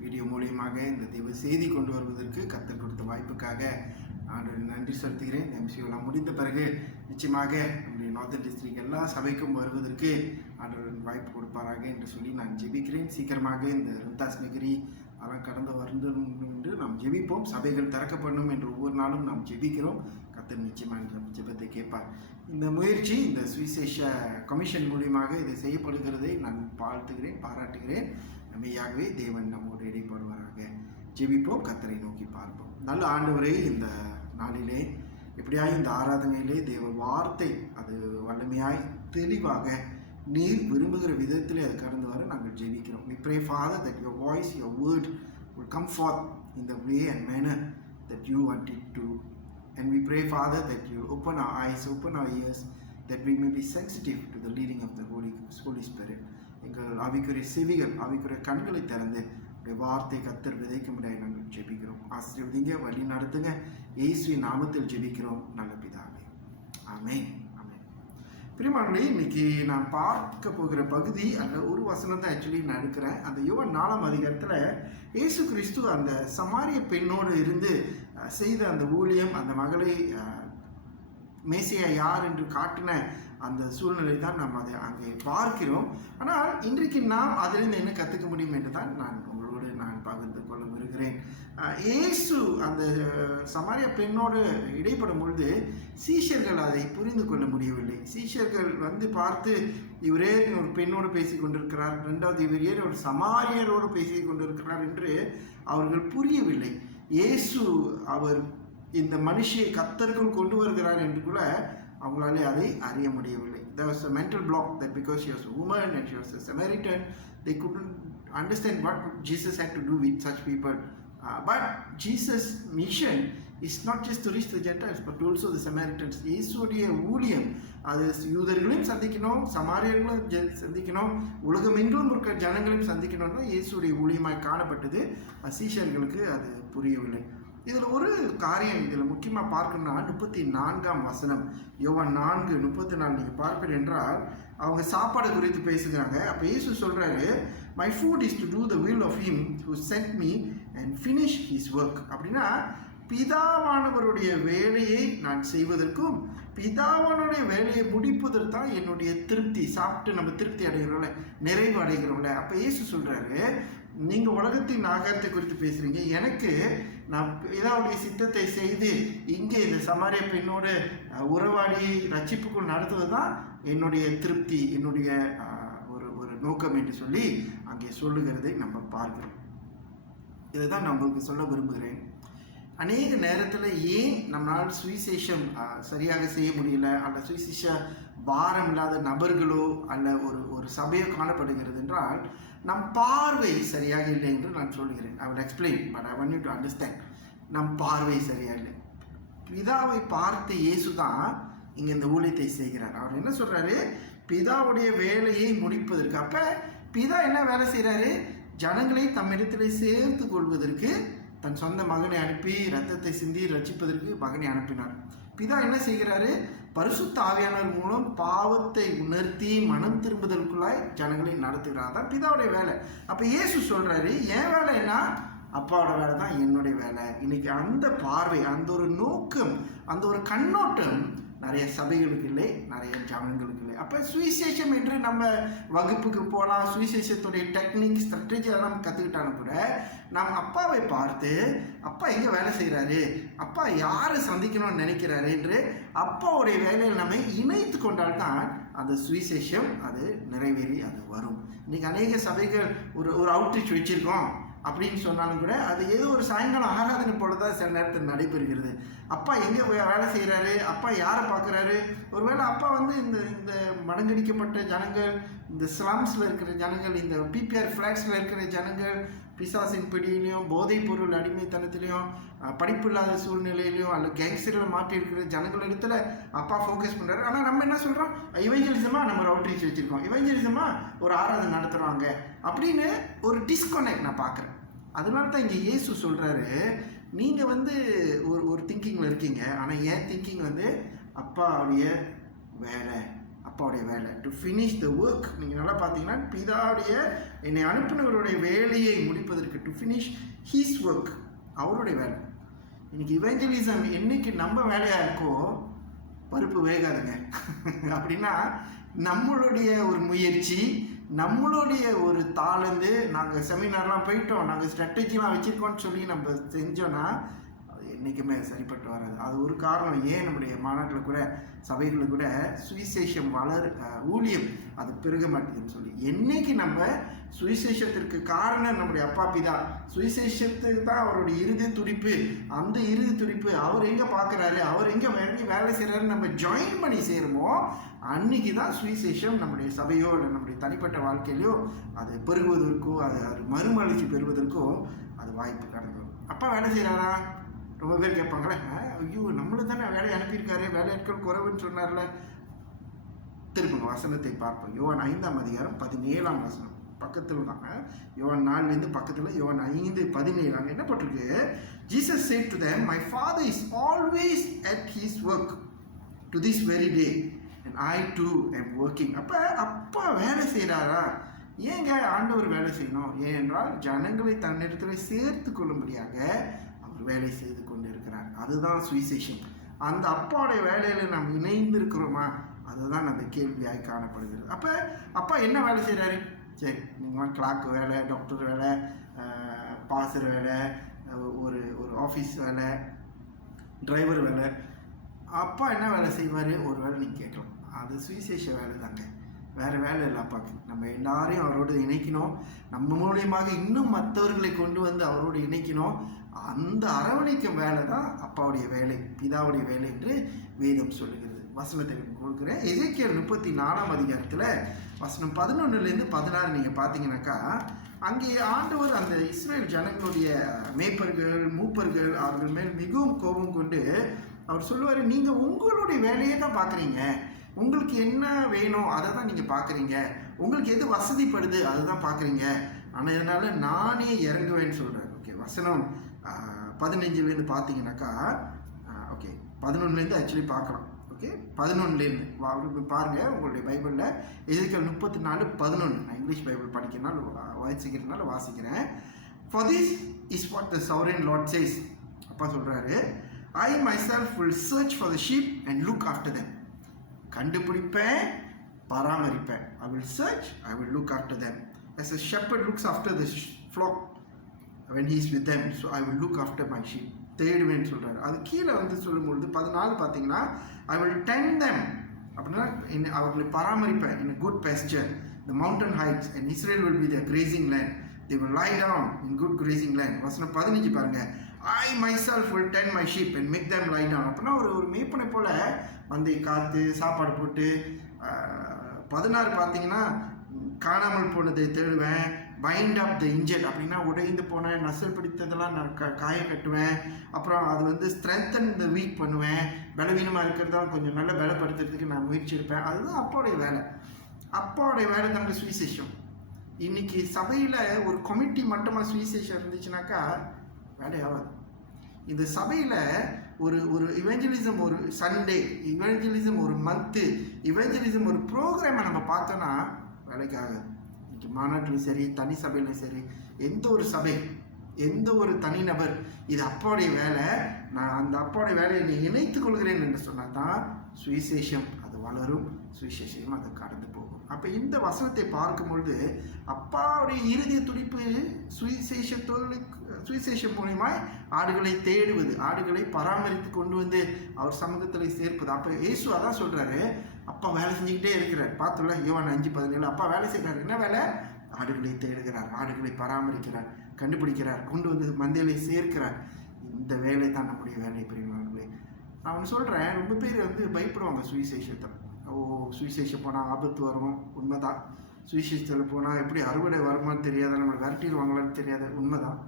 வீடியோ மூலியமாக இந்த தேவ செய்தி கொண்டு வருவதற்கு கர்த்தர் கொடுத்த வாய்ப்புக்காக ஆண்டவரை நன்றி செலுத்துகிறேன். எம்சியூலாம் முடிந்த பிறகு நிச்சயமாக நம்முடைய நார்தன் டிஸ்ட்ரிக்ட் எல்லா சபைக்கும் வருவதற்கு ஆண்டவரின் வாய்ப்பு கொடுப்பாராக என்று சொல்லி நான் ஜெபிக்கிறேன். சீக்கிரமாக இந்த ருந்தாஸ் நகரி அதெல்லாம் கடந்து வரணும் என்று நாம் ஜெபிப்போம். சபைகள் திறக்கப்படணும் என்று ஒவ்வொரு நாளும் நாம் ஜெபிக்கிறோம். கர்த்தர் நிச்சயமாக இந்த ஜெபத்தை கேட்பார். இந்த முயற்சி இந்த சுவிசேஷ கமிஷன் மூலியமாக இது செய்யப்படுகிறதை நான் வாழ்த்துகிறேன், பாராட்டுகிறேன். மெய்யாகவே தேவன் நம்மோடு இடைப்படுவாராக. ஜெபிப்போம், கர்த்தரை நோக்கி பார்ப்போம். நல்ல ஆண்டவரே, இந்த நாளிலே எப்படியாய் இந்த ஆராதனையிலே தேவ வார்த்தை அது வல்லமையாய் தெளிவாக நீர் விரும்புகிற விதத்திலே அது கடந்து வர நாங்கள் ஜெபிக்கிறோம். We pray, Father, that your voice, your word will come forth in the way and manner that you want it to. And we pray, Father, that you open our eyes, open our ears, that we may be sensitive to the leading of the Holy Spirit. எங்கள் ஆவிக்குரிய செவிகள், ஆவிக்குரிய கண்களை திறந்து உடைய வார்த்தை கர்த்தர் விதைக்க முடியாது நாங்கள் ஜெபிக்கிறோம். ஆசீர்வதிங்க, வழி நடத்துங்க. இயேசுவின் நாமத்தில் ஜெபிக்கிறோம் நல்ல பிதாவே. ஆமென். பிரியமானவர்களே, இன்னைக்கு நான் பார்க்க போகிற பகுதி அந்த ஒரு வசனம் தான் ஆக்சுவலி நான் எடுக்கிறேன். அந்த யோவான் 4ஆம் அதிகாரத்தில் இயேசு கிறிஸ்து அந்த சமாரிய பெண்ணோடு இருந்து செய்த அந்த ஊழியம், அந்த மகளை மேசியா யார் என்று காட்டின அந்த சூழ்நிலை தான் நாம் அதை அங்கே பார்க்கிறோம். ஆனால் இன்றைக்கு நாம் அதிலிருந்து என்ன கற்றுக்க முடியும் என்று தான் நான் உங்களோடு நான் பகிர்ந்து கொள்ள விரும்புகிறேன். விரும்புகிறேன். இயேசு அந்த சமாரிய பெண்ணோடு இடைப்படும் பொழுது சீஷர்கள் அதை புரிந்து கொள்ள முடியவில்லை. சீஷர்கள் வந்து பார்த்து இவரே ஒரு பெண்ணோடு பேசி கொண்டிருக்கிறார், ரெண்டாவது இவரே ஒரு சமாரியரோடு பேசி கொண்டிருக்கிறார் என்று அவர்கள் புரியவில்லை. இயேசு அவர் இந்த மனுஷியை கர்த்தருக்குள் கொண்டு வருகிறார் என்று கூட அவங்களாலே அதை அறிய முடியவில்லை. There was a mental block that because she was a woman and she was a Samaritan, they couldn't understand what Jesus had to do with such people. But Jesus' mission is not just to reach the Gentiles but also the Samaritans. இயேசுடைய ஊழியம் அது யூதர்களையும் சந்திக்கணும், சமாரியர்களையும் சந்திக்கணும், உலகமெங்கிலும் இருக்கிற ஜனங்களையும் சந்திக்கணும்னா இயேசுடைய ஊழியமாய் காணப்பட்டது. சீஷர்களுக்கு அது புரியவில்லை. இதில் ஒரு காரியம் இதில் முக்கியமாக பார்க்கணும்னா 34ஆம் வசனம், யோவான் 4:34 நீங்கள் பார்ப்பீர்கள் என்றால் அவங்க சாப்பாடு குறித்து பேசுகிறாங்க. அப்போ இயேசு சொல்கிறாரு, my food is to do the will of him who sent me and finish his work. அப்படின்னா பிதாவானவருடைய வேலையை நான் செய்வதற்கும் பிதாவானுடைய வேலையை முடிப்பதற்கு தான் என்னுடைய திருப்தி. சாப்பிட்டு நம்ம திருப்தி அடைகிறோம்ல, நிறைவு அடைகிறோம்ல. அப்போ இயேசு சொல்கிறாரு, நீங்கள் உலகத்தின் ஆகாரத்தை குறித்து பேசுகிறீங்க, எனக்கு நான் பிதாவுடைய சித்தத்தை செய்து இங்கே இந்த சமாரிய பெண்ணோடு உறவாடி ரட்சிப்புக்குள் நடத்துவது தான் என்னுடைய திருப்தி, என்னுடைய ஒரு நோக்கம் என்று சொல்லி அங்கே சொல்லுகிறதை நம்ம பார்க்கிறோம். இதை தான் நான் உங்களுக்கு சொல்ல விரும்புகிறேன். அநேக நேரத்தில் ஏன் நம்மளால் சுவிசேஷம் சரியாக செய்ய முடியல, அல்ல சுவிசேஷ பாரம் இல்லாத நபர்களோ அல்ல ஒரு சபையோ காணப்படுகிறது என்றால் நம் பார்வை சரியாக இல்லை என்று நான் சொல்கிறேன். I will explain, but I want you to understand. நம் பார்வை சரியாக இல்லை. பிதாவை பார்த்து இயேசு தான் இங்கே இந்த ஊழியத்தை செய்கிறார். அவர் என்ன சொல்கிறாரு, பிதாவுடைய வேலையை முடிப்பதற்கு. அப்போ பிதா என்ன வேலை செய்கிறாரு, ஜனங்களை தம்மிடத்தில் சேர்த்து கொள்வதற்கு தன் சொந்த மகனை அனுப்பி ரத்தத்தை சிந்தி ரட்சிப்பதற்கு மகனை அனுப்பினார். பிதா என்ன செய்கிறாரு, பரிசுத்த ஆவியானவர் மூலம் பாவத்தை உணர்த்தி மனம் திரும்புதலுக்குள்ளாய் ஜனங்களை நடத்துகிறார். தான் பிதாவுடைய வேலை. அப்போ இயேசு சொல்கிறாரு, என் வேலை என்ன, அப்பாவோட வேலை தான் என்னுடைய வேலை. இன்னைக்கு அந்த பார்வை, அந்த ஒரு நோக்கம், அந்த ஒரு கண்ணோட்டம் நிறைய சபைகளுக்கு இல்லை, நிறைய ஜனங்களுக்கு இல்லை. அப்போ சுவிசேஷம் என்று நம்ம வகுப்புக்கு போகலாம், சுவிசேஷத்துடைய டெக்னிக் ஸ்ட்ராட்டஜி எல்லாம் கற்றுக்கிட்டாலும் கூட நம்ம அப்பாவை பார்த்து அப்பா எங்கே வேலை செய்கிறாரு, அப்பா யாரை சந்திக்கணும்னு நினைக்கிறாரு என்று அப்பாவுடைய வேலையில் நம்ம இணைத்து கொண்டால்தான் அந்த சுவிசேஷம் அது நிறைவேறி அது வரும். இன்றைக்கி அநேக சபைகள் ஒரு அவுட்ரீச் வச்சுருக்கோம் அப்படின்னு சொன்னாலும் கூட அது ஏதோ ஒரு சாயங்காலம் ஆராதனை போல தான் சில நேரத்தில் நடைபெறுகிறது. அப்பா எங்கே வேலை செய்கிறாரு, அப்பா யாரை பார்க்குறாரு, ஒருவேளை அப்பா வந்து இந்த மடங்கடிக்கப்பட்ட ஜனங்கள், இந்த ஸ்லம்ஸில் இருக்கிற ஜனங்கள், இந்த பிபிஆர் ஃப்ளாட்ஸில் இருக்கிற ஜனங்கள், பிசாசின் பிடியிலையும் போதைப் பொருள் அடிமைத்தனத்திலையும் படிப்பு இல்லாத சூழ்நிலையிலையும் அல்ல கேங்ஸ்டரில் மாட்டி இருக்கிற ஜனங்கள் இடத்துல அப்பா ஃபோக்கஸ் பண்ணுறாரு. ஆனால் நம்ம என்ன சொல்கிறோம், இவெஞ்சலிசமாக நம்ம ஒரு அவுட்ரீச் வச்சுருக்கோம், இவெஞ்சலிசமாக ஒரு ஆராதனை நடத்துகிறாங்க அப்படின்னு ஒரு டிஸ்கனெக்ட் நான் பார்க்குறேன். அதனால தான் இங்கே இயேசு சொல்கிறாரு, நீங்கள் வந்து ஒரு திங்கிங்கில் இருக்கீங்க, ஆனால் என் திங்கிங் வந்து அப்பாவுடைய வேலை டு ஃபினிஷ் த ஒர்க். நீங்கள் நல்லா பார்த்தீங்கன்னா பிதாவுடைய என்னை அனுப்பினவருடைய வேலையை முடிப்பதற்கு, டு ஃபினிஷ் ஹீஸ் ஒர்க், அவருடைய வேலை. இன்னைக்கு இவெஞ்சலிசம் என்னைக்கு நம்ம வேலையாக இருக்கோ பருப்பு வேகாதுங்க. அப்படின்னா நம்மளுடைய ஒரு முயற்சி, நம்மளுடைய ஒரு தாளந்து, நாங்கள் செமினார்லாம் போயிட்டோம், நாங்கள் ஸ்ட்ராட்டஜிலாம் வச்சுருக்கோம்னு சொல்லி நம்ம செஞ்சோன்னா அது என்றைக்குமே சரிப்பட்டு வராது. அது ஒரு காரணம் ஏன் நம்முடைய மாநாட்டில் கூட சபைகளில் கூட சுவிசேஷம் ஊழியம் அது பெருக மாட்டேதுன்னு சொல்லி. என்னைக்கு நம்ம சுவிசேஷத்திற்கு காரணம் நம்முடைய அப்பா பிதா, சுவிசேஷத்துக்கு தான் அவருடைய இறுதி துடிப்பு, அந்த இறுதி துடிப்பு அவர் எங்கே பார்க்குறாரு, அவர் எங்கே வேலை செய்கிறாருன்னு நம்ம ஜாயின் பண்ணி செய்கிறோமோ அன்றைக்கி தான் சுவிசேஷம் நம்முடைய சபையோ இல்லை நம்முடைய தனிப்பட்ட வாழ்க்கையிலையோ அது பெருகுவதற்கோ அது மறுமலர்ச்சி பெறுவதற்கோ அது வாய்ப்பு கடந்து வரும். அப்பா வேலை செய்கிறாரா, ரொம்ப பேர் கேட்பாங்களே, ஐயோ நம்மளை தானே வேலையை அனுப்பியிருக்காரு, வேலையாட்கள் குறைவுன்னு சொன்னார்ல. திரும்ப வசனத்தை பார்ப்போம். யோவான் 5:17 வசனம் பக்கத்தில் தாங்க, யோவான் 4 பக்கத்தில் யோவான் 5:17 அங்கே என்ன போட்டிருக்கு, Jesus said to them, my father is always at his work to this very day and I too am working. அப்பா வேலை செய்கிறாரா? ஏங்க ஆண்டவர் வேலை செய்யணும்? ஏனென்றால் ஜனங்களை தன்னிடத்தில் சேர்த்து கொள்ளும்படியாக அவர் வேலை செய்து கொண்டு இருக்கிறார். அதுதான் சுவிசேஷம். அந்த அப்பாவுடைய வேலையில் நாம் இணைந்து இருக்கிறோமா, அதுதான் அந்த கேள்வியாய் காணப்படுகிறது. அப்பா என்ன வேலை செய்கிறாரு? சரி, நீங்கள் கிளாக் வேலை, டாக்டர் வேலை, பாசர் வேலை, ஒரு ஒரு ஆஃபீஸ் வேலை, டிரைவர் வேலை. அப்பா என்ன வேலை செய்வார்? ஒரு வேலை நீங்கள் கேட்கலாம், அது சுவிசேஷ வேலை தாங்க, வேறு வேலை இல்லை அப்பாவுக்கு. நம்ம எல்லாரையும் அவரோடு இணைக்கணும், நம்ம மூலியமாக இன்னும் மற்றவர்களை கொண்டு வந்து அவரோடு இணைக்கணும். அந்த அரவணைக்கும் வேலை தான் அப்பாவுடைய வேலை, பிதாவுடைய வேலை என்று வேதம் சொல்லுகிறது. வசனத்தை கொடுக்குறேன். எசேக்கியேல் 34ஆம் அதிகாரத்தில் வசனம் 11லேருந்து 16 நீங்கள் பார்த்தீங்கன்னாக்கா, அங்கே ஆண்டவர் அந்த இஸ்ரேல் ஜனங்களுடைய மேய்ப்பர்கள், மூப்பர்கள் அவர்கள் மேல் மிகவும் கோபம் கொண்டு அவர் சொல்லுவார், நீங்கள் உங்களுடைய வேலையை தான் பார்க்குறீங்க, உங்களுக்கு என்ன வேணும் அதை தான் நீங்கள் பார்க்குறீங்க, உங்களுக்கு எது வசதிப்படுது அதை தான் பார்க்குறீங்க, ஆனால் இதனால் நானே இறங்குவேன்னு சொல்கிறார். ஓகே, வசனம் 15லேருந்து பார்த்தீங்கன்னாக்கா, ஓகே 11லேருந்து ஆக்சுவலி பார்க்கலாம். ஓகே 11லேருந்து பாருங்கள் உங்களுடைய பைபிளில். எசேக்கியேல் 34:11. நான் இங்கிலீஷ் பைபிள் படிக்கிறனால வாசிக்கிறதுனால வாசிக்கிறேன். For this is what the sovereign Lord says. அப்பா சொல்கிறாரு, I myself will search for the sheep and look after them. கண்டுபிடிப்பேன், பராமரிப்பேன். I will search, I will look after them. As a shepherd looks after the flock when he is with them, so I will look after my sheep. தேடுவேன்னு சொல்கிறாரு. அது கீழே வந்து சொல்லும்பொழுது 14 பார்த்தீங்கன்னா, I will tend them, அப்படின்னா அவர்களை பராமரிப்பேன். in a good pasture, the mountain heights, and Israel will be their grazing land. They will lie down in good grazing land. வசனம் 15 பாருங்க, I myself will tend my sheep and make them lie down. அப்படின்னா ஒரு மேய்ப்பனை போல வந்து காத்து சாப்பாடு போட்டு. 16 பார்த்தீங்கன்னா, காணாமல் போனதை தேடுவேன். பைண்ட் அப் த இன்ஜர்ட், அப்படின்னா உடைந்து போன நசல் பிடித்ததெல்லாம் நான் காய கட்டுவேன். அப்புறம் அது வந்து ஸ்ட்ரென்தன் த வீக் பண்ணுவேன். பலவீனமாக இருக்கிறதால கொஞ்சம் நல்லா பலப்படுத்துறதுக்கு நான் முயற்சி எடுப்பேன். அதுதான் அப்பாவுடைய வேலை. அப்பாவுடைய வேலை தாங்க சுவிசேஷம். இன்னைக்கு சபையில் ஒரு கமிட்டி மட்டமாக சுவிசேஷம் இருந்துச்சுனாக்கா வேலையாகாது. இந்த சபையில் ஒரு இவெஞ்சலிசம், ஒரு சண்டே இவெஞ்சலிசம், ஒரு மந்த்து இவெஞ்சலிசம், ஒரு ப்ரோக்ராமை நம்ம பார்த்தோன்னா வேலைக்காக. இன்னைக்கு மாநாட்டிலும் சரி, தனி சபையிலும் சரி, எந்த ஒரு சபை, எந்த ஒரு தனிநபர், இது அப்பாவுடைய வேலை, நான் அந்த அப்பாவுடைய வேலையை நீ இணைத்துக் கொள்கிறேன் என்று சொன்னால் தான் சுவிசேஷம் அது வளரும், சுவிசேஷம் அது கடந்து போகும். அப்போ இந்த வசனத்தை பார்க்கும்பொழுது அப்பாவுடைய இறுதிய துடிப்பு சுவிசேஷம் மூலியமாய் ஆடுகளை தேடுவது, ஆடுகளை பராமரித்து கொண்டு வந்து அவர் சமூகத்தில் சேர்ப்பது. அப்போ இயேசு அதான் சொல்கிறாரு, அப்பா வேலை செஞ்சுக்கிட்டே இருக்கிறார். பார்த்துள்ள யோவான் 5:17, அப்பா வேலை செய்கிறார். என்ன வேலை? ஆடுகளை தேடுகிறார், ஆடுகளை பராமரிக்கிறார், கண்டுபிடிக்கிறார், கொண்டு வந்து மந்தையிலே சேர்க்கிறார். இந்த வேலை தான் நம்முடைய வேலை. பிரியமானவர்களே, நான் சொல்கிறேன், ரொம்ப பேர் வந்து பயப்படுவாங்க சுவிசேஷத்தை. சுவிசேஷம் போனால் ஆபத்து வரும், உண்மைதான். சுவிசேஷத்தில் போனால் எப்படி அறுவடை வருமானு தெரியாத, நம்மளை விரட்டிடுவாங்களான்னு தெரியாத, உண்மைதான்.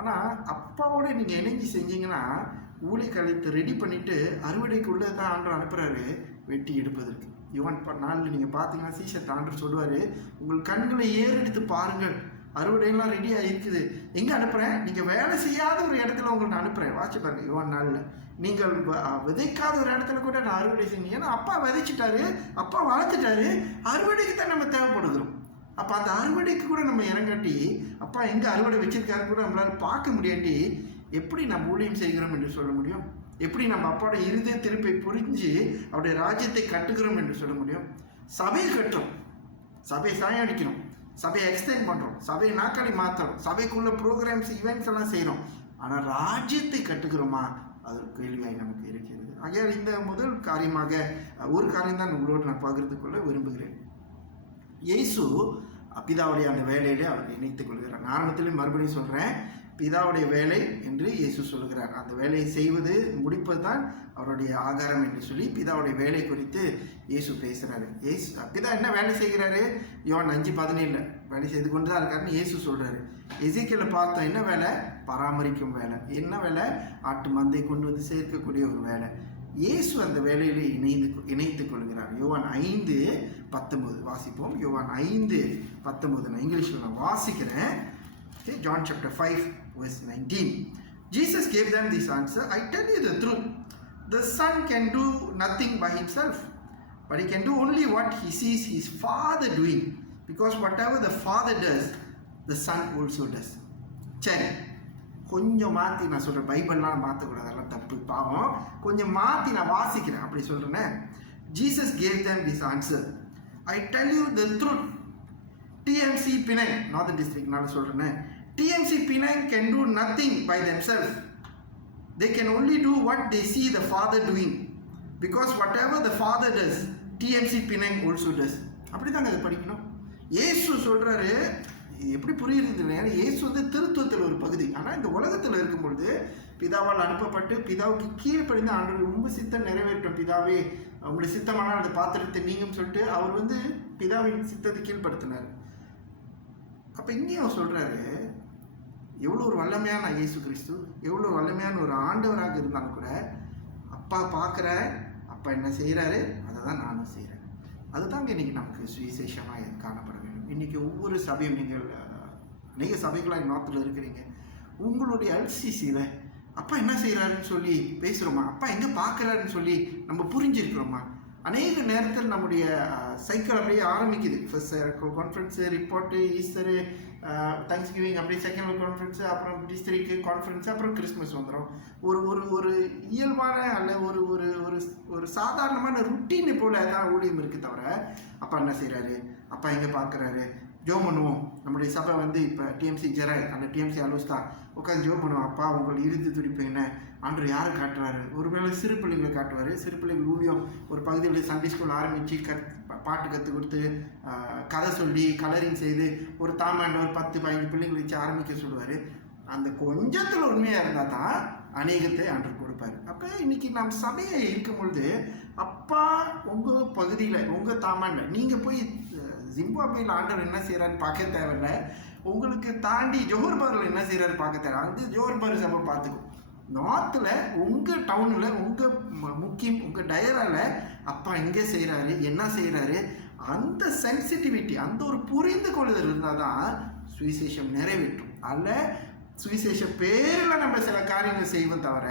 ஆனால் அப்பாவோட நீங்கள் இணைஞ்சி செஞ்சீங்கன்னா ஊழி கழித்து ரெடி பண்ணிவிட்டு அறுவடைக்குள்ளே தான் ஆண்டவர் அனுப்புகிறாரு வெட்டி எடுப்பதற்கு. யோவான் 4 நீங்கள் பார்த்தீங்கன்னா சீஷத்தை ஆண்டவர் சொல்லுவார், உங்கள் கண்களை ஏறெடுத்து பாருங்கள், அறுவடையெல்லாம் ரெடியாக இருக்குது. எங்கே அனுப்புகிறேன்? நீங்கள் வேலை செய்யாத ஒரு இடத்துல உங்களை நான் அனுப்புகிறேன். வாட்சி பாருங்கள் யோவான் 4. நீங்கள் விதைக்காத ஒரு இடத்துல கூட நான் அறுவடை செஞ்சேன். ஏன்னா அப்பா விதைச்சிட்டாரு, அப்பா வளர்த்துட்டாரு, அறுவடைக்கு தான் நம்ம தேவைப்படுகிறோம். அப்போ அந்த அறுவடைக்கு கூட நம்ம இறங்காட்டி, அப்பா எங்கே அறுவடை வச்சிருக்காரு கூட நம்மளால் பார்க்க முடியாட்டி எப்படி நம்ம ஊழியம் செய்கிறோம் என்று சொல்ல முடியும்? எப்படி நம்ம அப்பாவோட இருதய திருப்பை புரிஞ்சு அவருடைய ராஜ்யத்தை கட்டுகிறோம் என்று சொல்ல முடியும்? சபையை கட்டுறோம், சபையை சாயடிக்கணும், சபையை எக்ஸ்டெண்ட் பண்ணுறோம், சபையை நாக்காளி மாற்றுறோம், சபைக்குள்ள ப்ரோக்ராம்ஸ் ஈவெண்ட்ஸ் எல்லாம் செய்கிறோம். ஆனால் ராஜ்யத்தை கட்டுகிறோமா? அது ஒரு கேள்வியாய் நமக்கு இருக்கிறது. ஆகையால் இந்த முதல் காரியமாக ஒரு காரியம் தான் உங்களோடு நான் பகிர்ந்துக்கொள்ள விரும்புகிறேன். இயேசு பிதாவுடைய அந்த வேலையிலே அவர் இணைத்துக் கொள்கிறார். ஆரம்பத்திலே மறுபடியும் சொல்கிறேன், பிதாவுடைய வேலை என்று இயேசு சொல்கிறார். அந்த வேலையை செய்வது, முடிப்பது தான் அவருடைய ஆகாரம் என்று சொல்லி பிதாவுடைய வேலை குறித்து இயேசு பேசுகிறாரு. பிதா என்ன வேலை செய்கிறாரு? யோவான் 5:17 வேலை செய்து கொண்டு தான் இருக்காருன்னு இயேசு சொல்கிறாரு. எசேக்கியேல் பார்த்தோம், என்ன வேலை? பராமரிக்கும் வேலை. என்ன வேலை? ஆட்டு மந்தை கொண்டு வந்து சேர்க்கக்கூடிய ஒரு வேலை. இயேசு அந்த வேலையிலே இணைத்துக் கொள்கிறார். யோவான் 5:19 வாசிப்போம். யோவான் 5:19 நான் இங்கிலீஷில் நான் வாசிக்கிறேன். Okay, John chapter 5:19. Jesus gave them this answer, I tell you the truth, the Son can do nothing by himself, but he can do only what he sees his Father doing, because whatever the Father does, the Son also does. சரி, கொஞ்சம் மாற்றி நான் சொல்கிறேன். பைபிள்லாம் மாற்றக்கூடாது, அதெல்லாம் தப்பு, பாவம். கொஞ்சம் மாற்றி நான் வாசிக்கிறேன். அப்படி சொல்கிறேன்னே. Jesus gave them this answer, I tell you the truth. TMC Penang, Northern District, நான் சொல்கிறேன்னே. TMC Penang can do nothing by themselves. They can only do what they see the Father doing. Because whatever the Father does, TMC Penang also does. அப்படி தாங்க அதை படிக்கணும். இயேசு சொல்கிறாரு, எப்படி புரியுறது? இயேசு வந்து திருத்துவத்தில் ஒரு பகுதி. ஆனால் இந்த உலகத்தில் இருக்கும்பொழுது பிதாவால் அனுப்பப்பட்டு பிதாவுக்கு கீழ்ப்படிந்து ஆண்டவர் ரொம்ப சித்தம் நிறைவேற்றும். பிதாவே உங்களுடைய சித்தமான அந்த பாத்திரத்தை நீங்கும் சொல்லிட்டு அவர் வந்து பிதாவின் சித்தத்தை கீழ்படுத்தினார். அப்போ இங்கேயும் அவர் சொல்கிறாரு, எவ்வளோ ஒரு வல்லமையான இயேசு கிறிஸ்து, எவ்வளோ வல்லமையான ஒரு ஆண்டவராக இருந்தாலும் கூட அப்பா பார்க்குற, அப்பா என்ன செய்கிறாரு அதை தான் நானும் செய்கிறேன். அதுதாங்க இன்றைக்கி நமக்கு சுவிசேஷமாக காணப்பட வேண்டும். இன்றைக்கி ஒவ்வொரு சபையும், நீங்கள் அநேக சபைகளாக நார்த்தில் இருக்கிறீங்க, உங்களுடைய LCCயில் அப்பா என்ன செய்கிறாருன்னு சொல்லி பேசுகிறோமா? அப்பா எங்கே பார்க்குறாருன்னு சொல்லி நம்ம புரிஞ்சிருக்கிறோமா? அநேக நேரத்தில் நம்முடைய சைக்கிள் அப்படியே ஆரம்பிக்குது. First conference, report, Easter, thanks giving, அப்படியே செகண்ட் கான்ஃபரன்ஸு, அப்புறம் டிஸ்ட்ரிக்ட் கான்ஃபரன்ஸு, அப்புறம் கிறிஸ்மஸ் வந்துடும். ஒரு ஒரு ஒரு இயல்பான அல்ல ஒரு ஒரு ஒரு ஒரு சாதாரணமான ருட்டீனை போல தான் ஊழியம் இருக்குது தவிர அப்பா என்ன செய்கிறாரு, அப்பா எங்கே பார்க்குறாரு, ஜோம் பண்ணுவோம். நம்முடைய சபை வந்து இப்போ TMC ஜெராய், அந்த TMC அலோஸ்தா உட்காந்து ஜோம் பண்ணுவோம். அப்பா உங்கள் இறுதி துடிப்பு என்ன, ஆண்டவர் யாரை காட்டுறாரு? ஒருவேளை சிறு பிள்ளைங்களை காட்டுவார். சிறு பிள்ளைகள் ஊழியம் ஒரு பகுதியில் சண்டே ஸ்கூல் ஆரம்பித்து பாட்டு கற்றுக் கொடுத்து கதை சொல்லி கலரிங் செய்து ஒரு தாமாண்டவர் 10-15 பிள்ளைங்களை வச்சு ஆரம்பிக்க சொல்லுவார். அந்த கொஞ்சத்தில் உண்மையாக இருந்தால் தான் அநேகத்தை ஆண்டவர் கொடுப்பார். அப்போ இன்றைக்கி நம் சபையை இருக்கும் பொழுது அப்பா உங்கள் பகுதியில் உங்கள் தாமாண்ட நீங்கள் போய் ஜிம்பாப்வேயில் ஆண்டவர் என்ன செய்கிறான்னு பார்க்க தேவையில்ல. உங்களுக்கு தாண்டி ஜோஹர்பாரில் என்ன செய்கிறாரு பார்க்க தேவை. அந்த ஜோஹர்பார் சபை பார்த்துக்கும். நார்த்தில் உங்கள் டவுனில் உங்கள் முக்கியம் உங்கள் டயரால் அப்பா எங்கே செய்கிறாரு, என்ன செய்கிறாரு, அந்த சென்சிட்டிவிட்டி, அந்த ஒரு புரிந்து கொள்ளுதல் இருந்தால் தான் சுவிசேஷம் நிறைவேற்றும். அதில் சுவிசேஷ பேரில் நம்ம சில காரியங்கள் செய்வோம் தவிர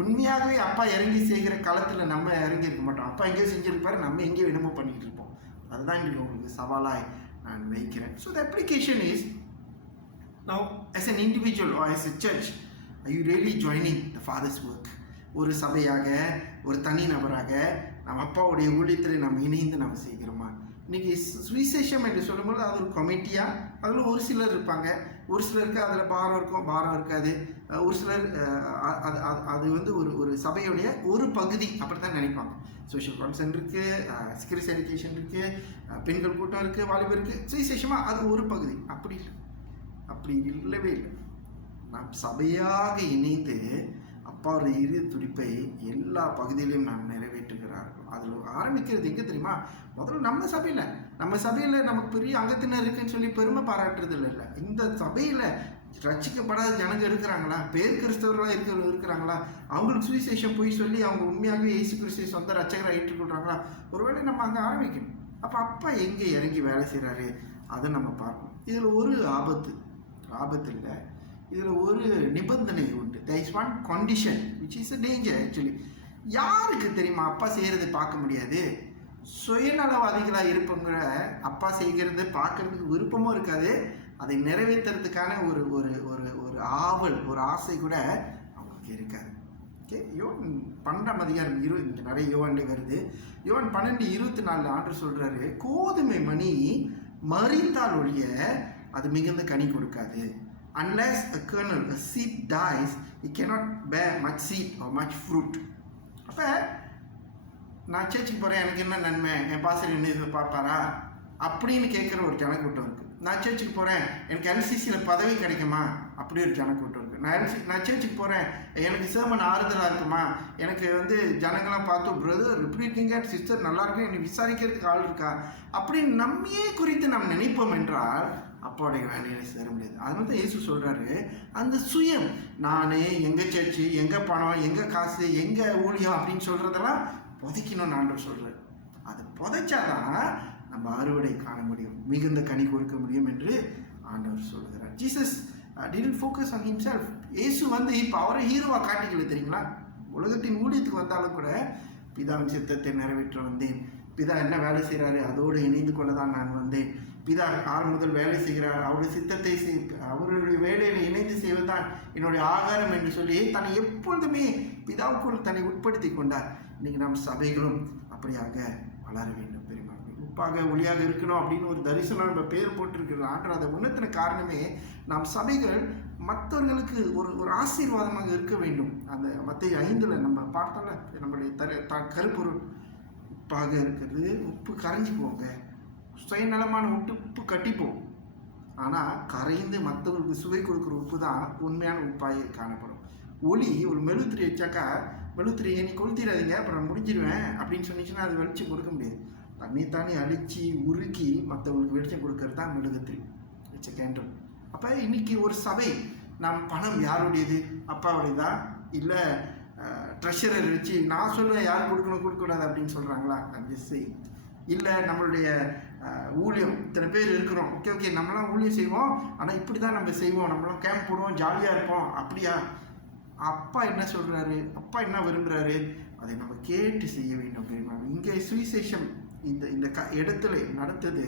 உண்மையாகவே அப்பா இறங்கி செய்கிற காலத்தில் நம்ம இறங்கி இருக்க மாட்டோம். அப்பா எங்கேயோ செஞ்சுருப்பாரு, நம்ம எங்கேயோ என்னமோ பண்ணிகிட்டு இருப்போம். அதுதான் இன்றைக்கி உங்களுக்கு சவாலாக நான் வைக்கிறேன். So the application is now as an individual or as a church, are you really joining the Father's work? ஒரு சபையாக, ஒரு தனி நபராக நம்ம அப்பாவுடைய ஊழியத்தில் நம்ம இணைந்து நம்ம செய்கிறோமா? இன்றைக்கி சுவிசேஷம் என்று சொல்லும்போது அது ஒரு கமிட்டியாக, அதில் ஒரு சிலர் இருப்பாங்க, ஒரு சிலருக்கு அதில் பாரம் இருக்கும், பாரம் இருக்காது. ஒரு சிலர் அது வந்து ஒரு சபையுடைய ஒரு பகுதி அப்படி தான் நினைப்பாங்க. சோஷியல் கான்சர்ன் இருக்குது, ஸ்கிரிஸ் எஜுகேஷன் இருக்குது, பெண்கள் கூட்டம் இருக்குது, வாலிபர் இருக்குது. சுவிசேஷமாக அது ஒரு பகுதி. அப்படி இல்லவே இல்லை. நாம் சபையாக இணைந்து அப்பாவுடைய இறுதி துடிப்பை எல்லா பகுதியிலையும் நாம் நிறைவேற்றுகிறார்கள். அதில் ஆரம்பிக்கிறது எங்கே தெரியுமா? முதல்ல நம்ம சபையில் நமக்கு பெரிய அங்கத்தினர் இருக்குன்னு சொல்லி பெருமை பாராட்டுறது இல்லை. இந்த சபையில் ரட்சிக்கப்படாத ஜனங்க இருக்கிறாங்களா, பேர் கிறிஸ்தவர்களாக இருக்கிறாங்களா, அவங்களுக்கு சுவிசேஷம் போய் சொல்லி அவங்க உண்மையாகவே இயேசு கிறிஸ்துவை சொந்த ரட்சகராக ஏற்றுக்கொள்கிறாங்களா? ஒருவேளை நம்ம அங்கே ஆரம்பிக்கணும். அப்போ அப்பா எங்கே இறங்கி வேலை செய்கிறாரு அதை நம்ம பார்க்கணும். இதில் ஒரு ஆபத்து இல்லை, இதில் ஒரு நிபந்தனை உண்டு. there is one condition which is a danger actually. யாருக்கு தெரியுமா அப்பா செய்கிறத பார்க்க முடியாது? சுயநலவாதிகளாக இருப்பவங்க அப்பா செய்கிறது பார்க்கறதுக்கு விருப்பமும் இருக்காது, அதை நிறைவேற்றுறதுக்கான ஒரு ஒரு ஒரு ஒரு ஆவல், ஒரு ஆசை கூட அவங்களுக்கு இருக்காது. ஓகே, யோவான் 12 இங்கே நிறைய யோவான்லே வருது. யோவான் 12:24 ஆண்டவர் சொல்கிறாரு, கோதுமை மணி மறிந்தால் ஒழிய அது மிகுந்த கனி கொடுக்காது. Unless a kernel, a seed dies, it cannot bear much seed or much fruit. அப்போ நான் சர்ச்சுக்கு போகிறேன், எனக்கு என்ன நன்மை, என் பாஸ்டர் என்ன பார்ப்பாரா அப்படின்னு கேட்குற ஒரு ஜனக்கூட்டம் இருக்குது. நான் சர்ச்சுக்கு போகிறேன், எனக்கு LCCயில் பதவி கிடைக்குமா அப்படி ஒரு ஜனக்கூட்டம் இருக்குது. நான் சர்ச்சுக்கு போகிறேன், எனக்கு சேமன் ஆறுதலாக இருக்குமா, எனக்கு வந்து ஜனங்களாம் பார்த்து பிரதர் எப்படி இருக்கீங்க, சிஸ்டர் நல்லா இருக்கு, என்னை விசாரிக்கிறதுக்கு ஆள் இருக்கா அப்படின்னு நம்மையே குறித்து நாம் நினைப்போம் என்றால் அப்பாவுடைய வேலையை சேர முடியாது. அதனால தான் இயேசு சொல்கிறாரு, அந்த சுயம், நான் எங்கள் சர்ச்சு, எங்கள் பணம், எங்கள் காசு, எங்கள் ஊழியம் அப்படின்னு சொல்கிறதெல்லாம் புதைக்கணும்னு ஆண்டவர் சொல்கிறார். அது புதைச்சாதான் நம்ம அறுவடை காண முடியும், மிகுந்த கனி கொடுக்க முடியும் என்று ஆண்டவர் சொல்கிறார். Jesus didn't focus on himself. இயேசு வந்து இப்போ அவரை ஹீரோவாக காட்டிக்கல தெரியுங்களா? உலகத்தின் ஊழியத்துக்கு வந்தாலும் கூட பிதாவின் சித்தத்தை நிறைவேற்ற வந்தேன், பிதா என்ன வேலை செய்கிறாரு அதோடு இணைந்து கொள்ள தான் நான் வந்தேன், பிதா ஆறு முதல் வேலை செய்கிறார், அவருடைய சித்தத்தை அவருடைய வேலையில் இணைந்து செய்வதுதான் என்னுடைய ஆகாரம் என்று சொல்லி தன்னை எப்பொழுதுமே பிதாவுக்குள் தன்னை உட்படுத்தி கொண்டார். இன்றைக்கி நம் சபைகளும் அப்படியாக வளர வேண்டும். பெருமாள் உப்பாக ஒளியாக இருக்கணும் அப்படின்னு ஒரு தரிசனம் நம்ம பேர் போட்டிருக்கிறது. ஆண்டவர் அதை உணர்த்தின காரணமே நாம் சபைகள் மற்றவர்களுக்கு ஒரு ஆசீர்வாதமாக இருக்க வேண்டும். அந்த மத்திய 5 நம்ம பார்த்தோம்ல, நம்மளுடைய கருப்பொருள் உப்பாக இருக்கிறது. உப்பு கரைஞ்சி போங்க, சுயநலமான உப்பு கட்டிப்போம். ஆனால் கரைந்து மற்றவர்களுக்கு சுவை கொடுக்குற உப்பு தான் உண்மையான உப்பாக காணப்படும். ஒளி ஒரு மெழுத்திரி வச்சாக்கா, மெழுத்திரியை நீ கொளுத்திடாதீங்க அப்புறம் முடிஞ்சிடுவேன் அப்படின்னு சொன்னிச்சுன்னா அது வெளிச்சம் கொடுக்க முடியாது. தன்னைத்தானே அழிச்சு உருக்கி மற்றவங்களுக்கு வெளிச்சம் கொடுக்கறது தான் மெழுகுத்திரி. It's a candle. அப்போ இன்னைக்கு ஒரு சபை, நாம் பணம் யாருடையது? அப்பாவுடையதா? இல்லை ட்ரெஷரர் வச்சு நான் சொல்லுவேன் யார் கொடுக்கக்கூடாது அப்படின்னு சொல்கிறாங்களா? அந்த செய் இல்லை நம்மளுடைய ஊழியம் இத்தனை பேர் இருக்கிறோம், ஓகே நம்மளாம் ஊழியம் செய்வோம், ஆனால் இப்படி தான் நம்ம செய்வோம், நம்மளாம் கேம்ப் போடுவோம், ஜாலியாக இருப்போம். அப்படியா? அப்பா என்ன சொல்கிறாரு, அப்பா என்ன விரும்புகிறாரு, அதை நம்ம கேட்டு செய்ய வேண்டும். இங்கே சுவிசேஷம் இந்த இடத்துல நடத்தது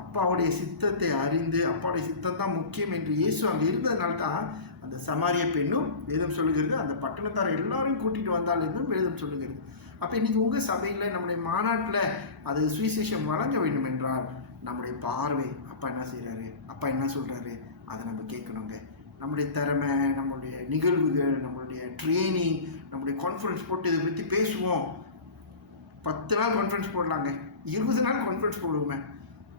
அப்பாவுடைய சித்தத்தை அறிந்து, அப்பாவுடைய சித்தம் தான் முக்கியம் என்று இயேசு அங்கே இருந்ததுனால தான் அந்த சமாரிய பெண்ணும் வேதம் சொல்லுகிறது, அந்த பட்டணத்தார் எல்லாரும் கூட்டிகிட்டு வந்தால் என்றும் வேதம் சொல்லுகிறது. அப்போ இன்றைக்கி உங்கள் சபையில் நம்முடைய மாநாட்டில் அது சுவிசேஷம் வழங்க வேண்டும் என்றால் நம்முடைய பார்வை, அப்பா என்ன செய்கிறாரு, அப்பா என்ன சொல்கிறாரு, அதை நம்ம கேட்கணுங்க. நம்முடைய திறமை, நம்மளுடைய நிகழ்வுகள், நம்மளுடைய ட்ரெயினிங், நம்முடைய கான்ஃபரன்ஸ் போட்டு இதை பற்றி பேசுவோம். 10 நாள் கான்ஃபரன்ஸ் போடலாங்க, 20 நாள் கான்ஃபரன்ஸ் போடுவோமே,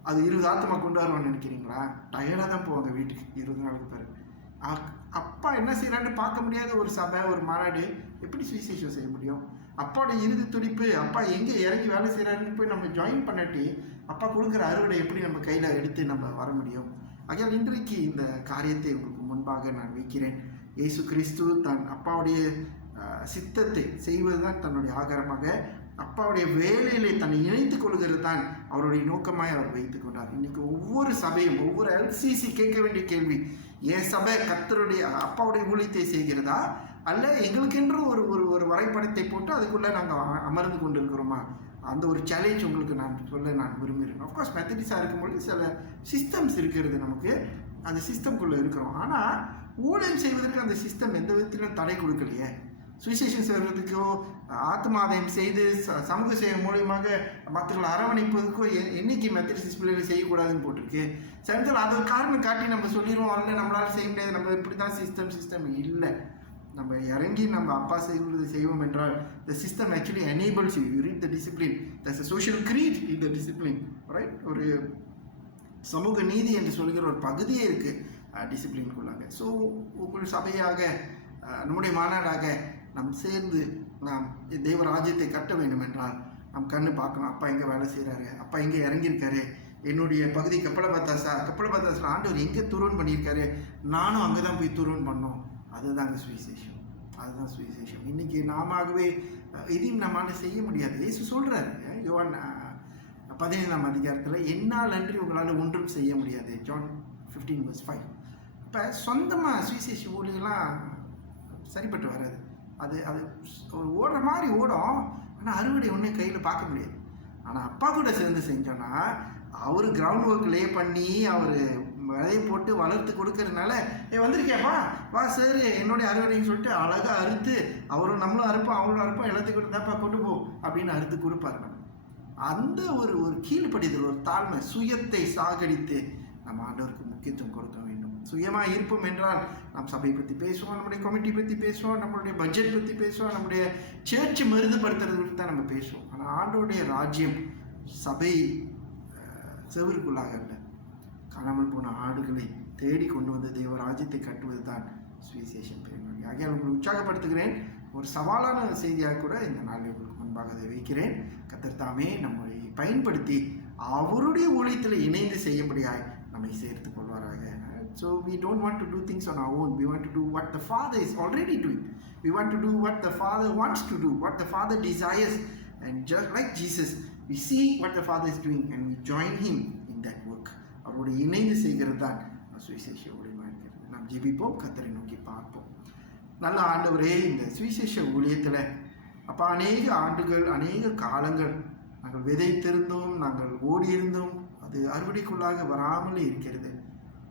அது 20 ஆத்மா கொண்டு வருவான்னு நினைக்கிறீங்களா? டயர்டாக தான் போவாங்க வீட்டுக்கு 20 நாளுக்கு பிறகு. அப்பா என்ன செய்யறான்னு பார்க்க முடியாத ஒரு சபை, ஒரு மாநாடு எப்படி சுவிசேஷம் செய்ய முடியும்? அப்பாவோட இறுதி துடிப்பு, அப்பா எங்கே இறங்கி வேலை செய்கிறாருன்னு போய் நம்ம ஜாயின் பண்ணாட்டி அப்பா கொடுக்குற அறுவடை எப்படி நம்ம கையில் எடுத்து நம்ம வர முடியும்? ஆகையால் இன்றைக்கு இந்த காரியத்தை உங்களுக்கு முன்பாக நான் வைக்கிறேன். இயேசு கிறிஸ்து தன் அப்பாவுடைய சித்தத்தை செய்வது தான் தன்னுடைய ஆகாரமாக, அப்பாவுடைய வேலையிலே தன்னை இணைத்துக் கொள்கிறது தான் அவருடைய நோக்கமாய் அவர் வைத்துக் கொண்டார். இன்னைக்கு ஒவ்வொரு சபையும், ஒவ்வொரு எல்சிசி கேட்க வேண்டிய கேள்வி, என் சபை கர்த்தருடைய அப்பாவுடைய ஊழியத்தை செய்கிறதா, அல்ல எங்களுக்கென்று ஒரு வரைபடத்தை போட்டு அதுக்குள்ளே நாங்கள் அமர்ந்து கொண்டு இருக்கிறோமா? அந்த ஒரு சேலஞ்ச் உங்களுக்கு நான் சொல்ல நான் விரும்புகிறேன். ஆஃப்கோர்ஸ் மெத்தடிஸாக இருக்கும்போது சில சிஸ்டம்ஸ் இருக்கிறது, நமக்கு அந்த சிஸ்டம்குள்ளே இருக்கிறோம். ஆனால் ஊழியம் செய்வதற்கு அந்த சிஸ்டம் எந்த விதத்திலும் தடை கொடுக்கலையே. சுவிசேஷம் செய்வதற்கோ, ஆத்மாதாயம் செய்து சமூக சேவை மூலியமாக மற்றவர்களை அரவணைப்பதற்கோ என்னைக்கு மெத்தடிஸ்ட் பிள்ளைகளை செய்யக்கூடாதுன்னு போட்டிருக்கு. சமயத்தில் அதை ஒரு காரணம் காட்டி நம்ம சொல்லிடுவோம், இல்லை நம்மளால் செய்ய முடியாது, நம்ம இப்படி தான் சிஸ்டம் இல்லை. நம்ம இறங்கி நம்ம அப்பா செய்வது செய்வோம் என்றால் the system actually enables you. You read the discipline. There's a social creed in the discipline, right? ஒரு சமூக நீதி என்று சொல்கிற ஒரு பகுதியே இருக்குது டிசிப்ளின்குள்ளாங்க. ஸோ உங்கள் சபையாக, நம்முடைய மாநாடாக நாம் சேர்ந்து நாம் தெய்வ ராஜ்யத்தை கட்ட வேண்டும் என்றால் நாம் கண்ணு பார்க்கணும். அப்பா எங்கே வேலை செய்கிறாரு, அப்பா எங்கே இறங்கியிருக்காரு, என்னுடைய பகுதி கப்பலபாத்தாஸில் ஆண்டவர் எங்கே துருவன் பண்ணியிருக்காரு, நானும் அங்கே தான் போய் துருவன் பண்ணோம். அதுதாங்க சுவிசேஷம், அதுதான் சுவிசேஷம். இன்றைக்கி நாமவே இதையும் நம்மளால் செய்ய முடியாது. இயேசு சொல்கிறாரு யோவான் 15ஆம் அதிகாரத்தில், என்னால் அன்றி உங்களால் ஒன்றும் செய்ய முடியாது. ஜான் 15:5. இப்போ சொந்தமாக சுவிசேஷ ஊழியெல்லாம் சரிப்பட்டு வராது. அது ஓடுற மாதிரி ஓடும், ஆனால் அறுவடை ஒன்றும் கையில் பார்க்க முடியாது. ஆனால் அப்பா கூட சேர்ந்து செஞ்சோன்னா அவர் கிரவுண்ட் ஒர்க் லே பண்ணி அவர் விதையை போட்டு வளர்த்து கொடுக்கறதுனால, வந்திருக்கியாப்பா வா சார் என்னுடைய அறுவடைன்னு சொல்லிட்டு அழகாக அறுத்து, அவரும் நம்மளும் அறுப்போம் அவங்களும் அறுப்போம், எல்லாத்தையும் கொடுத்தாப்பா கொண்டு போ அப்படின்னு அறுத்து கொடுப்பாரு. நம்ம அந்த ஒரு கீழ்ப்படிதல், ஒரு தாழ்மை, சுயத்தை சாகடித்து நம்ம ஆண்டவருக்கு முக்கியத்துவம் கொடுக்க வேண்டும். சுயமாக இருப்போம் என்றால் நாம் சபையை பற்றி பேசுவோம், நம்முடைய கமிட்டி பற்றி பேசுவோம், நம்மளுடைய பட்ஜெட் பற்றி பேசுவோம், நம்முடைய சேர்ச்சி மருந்துபடுத்துறது பற்றி தான் நம்ம பேசுவோம். ஆனால் ஆண்டோடைய ராஜ்யம் சபை செவருக்குள்ளாக இல்லை, காணாமல் போன ஆடுகளை தேடி கொண்டு வந்து தெய்வ ராஜ்யத்தை கட்டுவது தான் சுவிசேஷம் பெருமொழி. ஆகியால் உங்களை உற்சாகப்படுத்துகிறேன். ஒரு சவாலான செய்தியாக கூட இந்த நாளில் உங்களுக்கு முன்பாக அதை வைக்கிறேன். கர்த்தர் தாமே நம்மை பயன்படுத்தி அவருடைய ஊழியத்தில் இணைந்து செய்யும்படியாய் நம்மை சேர்த்து கொள்வாராக. So we don't want to do things on our own. We want to do what the Father is already doing. We want to do what the Father wants to do, what the Father desires. And just like Jesus, we see what the Father is doing and we join Him in that work. அவருடைய இணைந்து செய்கிறது தான் சுவிசேஷ ஊழியமாக இருக்கிறது. நாம் ஜெபிப்போம், கர்த்தரை நோக்கி பார்ப்போம். நல்ல ஆண்டவரே, இந்த சுவிசேஷ ஊழியத்தில் அப்போ அநேக ஆண்டுகள், அநேக காலங்கள் நாங்கள் விதைத்திருந்தோம், நாங்கள் ஓடியிருந்தோம், அது அறுவடைக்குள்ளாக வராமலே இருக்கிறது.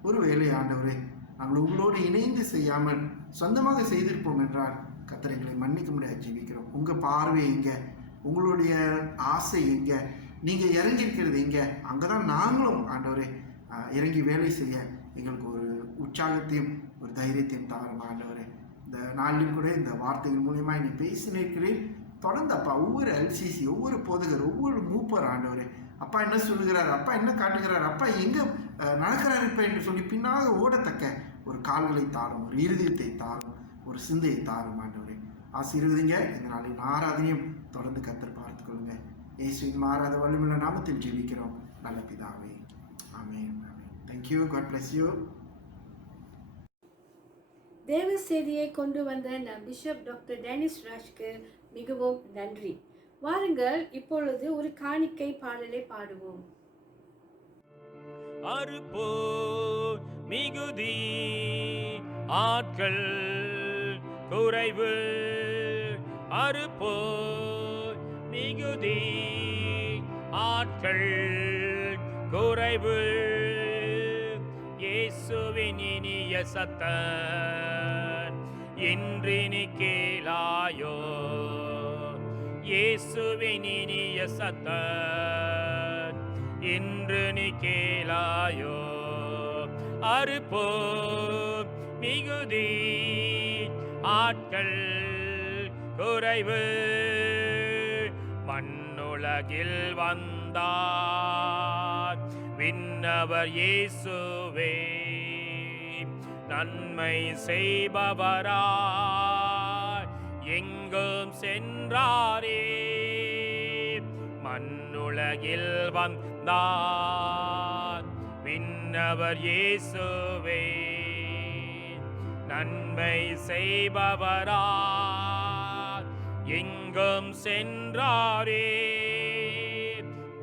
ஒருவேளை ஆண்டவரே, நாங்கள் உங்களோடு இணைந்து செய்யாமல் சொந்தமாக செய்திருப்போம் என்றால் கர்த்தரை எங்களை மன்னிக்க முடியாது ஜெபிக்கிறோம். உங்கள் பார்வை எங்கே, உங்களுடைய ஆசை எங்கே, நீங்கள் இறங்கியிருக்கிறது எங்கே, அங்கே தான் நாங்களும் ஆண்டவரே இறங்கி வேலை செய்ய எங்களுக்கு ஒரு உற்சாகத்தையும் ஒரு தைரியத்தையும் தாரும் ஆண்டவரே. இந்த நாளிலும் கூட இந்த வார்த்தைகள் மூலியமாக நீ பேசினிருக்கிறேன். தொடர்ந்து அப்பா ஒவ்வொரு எல்சிசி, ஒவ்வொரு போதகர், ஒவ்வொரு மூப்பர் ஆண்டவரே, அப்பா என்ன சொல்லுகிறார், அப்பா என்ன காட்டுகிறார், அப்பா எங்கே நடக்கிறார் இப்போ என்று சொல்லி பின்னாக ஓடத்தக்க ஒரு கால்களை தாரும், ஒரு இருதயத்தை தாரும், ஒரு சிந்தையை தாரும் ஆண்டவரே. ஆசீர்வதிங்க. இந்த நாளின் ஆராதனையும் தொடர்ந்து கர்த்தர் பார்த்துக் கொள்ளுங்க. இயேசுவின் மாறாத வல்லமையுள்ள நாமத்தில் ஜெபிக்கிறோம் நல்ல பிதாவே. ஆமென். Thank you. God bless you. தேவ செய்தியை கொண்டு வந்த நம் பிஷப் டாக்டர் டேனிஸ் ராஜ்க்கு மிகவும் நன்றி. வாருங்கள் இப்பொழுது ஒரு காணிக்கை பாடலை பாடுவோம். அறுப்போ மிகுதி ஆட்கள் குறைவு, அறுப்போ மிகுதி ஆட்கள் குறைவு, இயேசுவின் இனிய சத்தம் இன்று நீ கேளாயோ, இயேசுவின் இனிய சத்தம் இன்று நீ கேளாயோ. அறுப்போ மிகுதி ஆட்கள் குறைவு, மண்ணுலகில் வந்தார் விண்ணவர் இயேசுவே, நன்மை செய்பவராய் எங்கும் சென்றாரே, மண்ணுலகில் வந்தார் விண்ணவர் இயேசுவே, நன்மை செய்பவராய் எங்கும் சென்றாரே,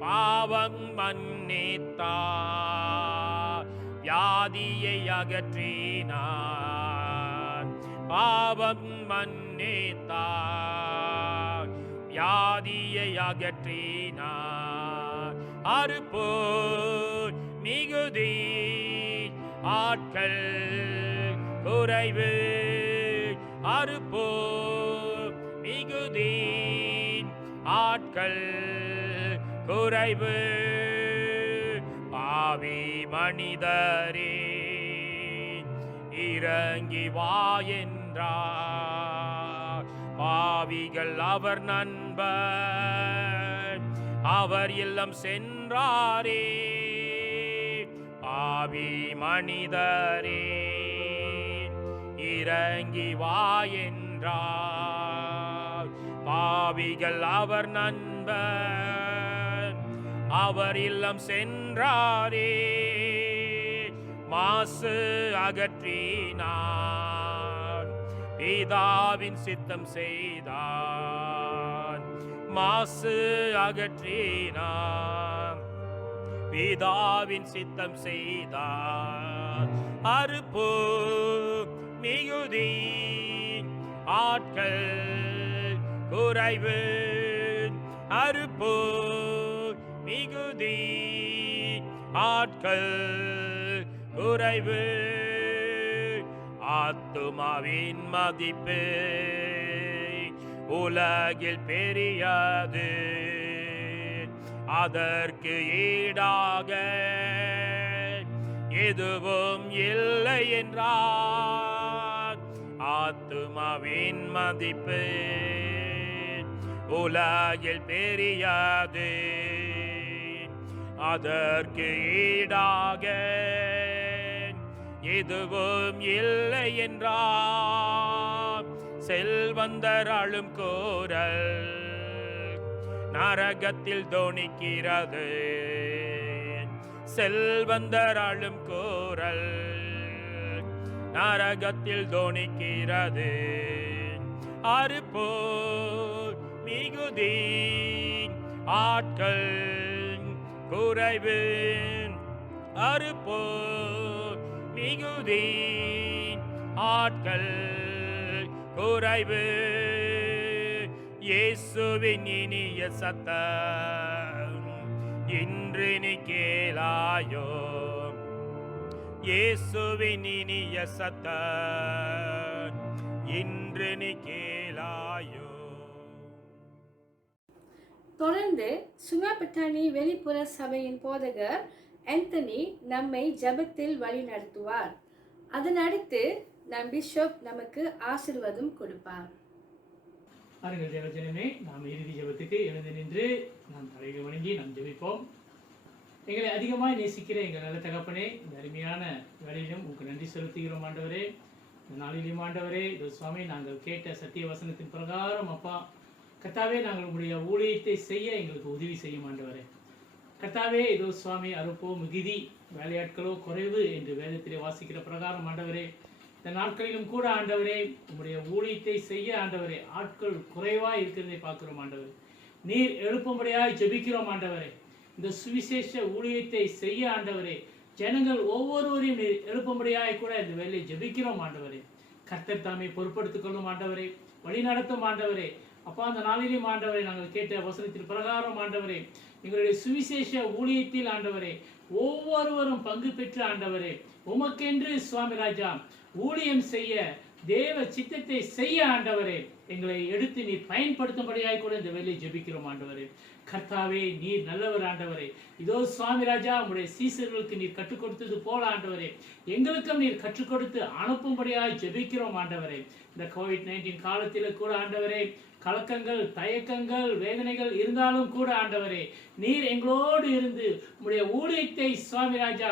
பாவம் மன்னித்தார் வியாதியை அகற்றினார், பாவம் மன்னித்தார் வியாதியை அகற்றினார். அறுப்போ மிகுதி ஆட்கள் குறைவு, அறுப்போ மிகுதி ஆட்கள் குறைவு, பாவி மனிதரே இறங்கி வா என்றார், பாவிகள் அவர் நண்பர் அவர் இல்லம் சென்றாரே, பாவி மனிதரே இறங்கி வா என்றார், பாவிகள் அவர் நண்பர் அவர் இல்லம் சென்றாரே, மாசு அகற்றினார் பிதாவின் சித்தம் செய்தார், மாசு அகற்றினார் பிதாவின் சித்தம் செய்தார். அறுப்போ மிகுதி ஆட்கள் குறைவு, அறுப்போ மிகுதி ஆட்கள் குறைவு, ஆத்துமாவின் மதிப்பு உலகில் பெரியது, அதற்கு ஈடாக எதுவும் இல்லை என்றார், ஆத்துமாவின் மதிப்பு உலகில் பெரியது, அதற்கு ஈடாக எதுவும் இல்லை என்றார். செல்வந்தர் அழும் கோரல் நரகத்தில் தொனிக்கிறது, செல்வந்தர் அழும் கோரல் நரகத்தில் தொனிக்கிறது. அறுப்போ மிகுதி ஆட்கள் குறைவு, அறுப்போ மிகுதி ஆட்கள் குறைவு, இயேசுவின் இனிய சத்தம் இன்று நீ கேளாயோ, இயேசுவின் இனிய சத்தம் இன்று நீ கேளாயோ. தொடர்ந்து சுங்காபட்டாணி வெளிப்புற சபையின் போதகர் ஆந்தனி நம்மை ஜெபத்தில் வழி நடத்துவார். அதன் அடுத்து நம் பிஷப் நமக்கு ஆசீர்வாதம் கொடுப்பார். பாருங்கள் தேவஜனமே, நாம் இறுதி ஜெபத்துக்கு எழுந்து நின்று நாம் தலையை வணங்கி நாம் ஜெபிப்போம். எங்களை அதிகமாக நேசிக்கிற எங்கள் நல்ல தகப்பனே, இந்த அருமையான வேலையிலும் உங்களுக்கு நன்றி செலுத்துகிறோம் ஆண்டவரே. இந்த நாளிலும் ஆண்டவரே, இது சுவாமி நாங்கள் கேட்ட சத்திய வசனத்தின் பிரகாரம் அப்பா கர்த்தாவே, நாங்கள் உங்களுடைய ஊழியத்தை செய்ய எங்களுக்கு உதவி செய்யும் ஆண்டவரே. கர்த்தாவே, இதோ சுவாமி அறுப்போ மிகுதி வேலையாட்களோ குறைவு என்று வேதத்திலே வாசிக்கிற பிரகாரம் ஆண்டவரே, இந்த நாட்களிலும் கூட ஆண்டவரே உங்களுடைய ஊழியத்தை செய்ய ஆண்டவரே ஆட்கள் குறைவாக இருக்கிறதை பார்க்கிறோம் ஆண்டவரே. நீர் எழுப்பும்படியாய் ஜெபிக்கிறோம் ஆண்டவரே. இந்த சுவிசேஷ ஊழியத்தை செய்ய ஆண்டவரே ஜனங்கள் ஒவ்வொருவரையும் நீர் எழுப்பும்படியாய் கூட இந்த வேலையை ஜெபிக்கிறோம் ஆண்டவரே. கர்த்தர் தாமே பொறுப்படுத்திக் கொள்ளும் ஆண்டவரே, வழி நடத்தும் ஆண்டவரே. அப்பா, அந்த நாளிலும் ஆண்டவரே நாங்கள் கேட்ட வசனத்தின் பிரகாரம் ஆண்டவரே எங்களுடைய சுவிசேஷ ஊழியத்தில் ஆண்டவரே ஒவ்வொருவரும் பங்கு பெற்று ஆண்டவரே உமக்கென்று சுவாமி ராஜா ஊழியம் செய்ய தேவ சித்தத்தை செய்ய ஆண்டவரே எங்களை எடுத்து நீர் பயன்படுத்தும்படியாய் கூட இந்த வேலையை ஜெபிக்கிறோம் ஆண்டவரே. கர்த்தாவே, நீர் நல்லவர் ஆண்டவரே. இதோ சுவாமி ராஜா உங்களுடைய சீசர்களுக்கு நீர் கற்றுக் கொடுத்தது போல ஆண்டவரே எங்களுக்கும் நீர் கற்றுக் கொடுத்து அனுப்பும்படியாய் ஜெபிக்கிறோம் ஆண்டவரே. இந்த COVID-19 காலத்தில் கூட ஆண்டவரே கலக்கங்கள், தயக்கங்கள், வேதனைகள் இருந்தாலும் கூட ஆண்டவரே நீர் எங்களோடு இருந்து உங்களுடைய ஊழியத்தை சுவாமி ராஜா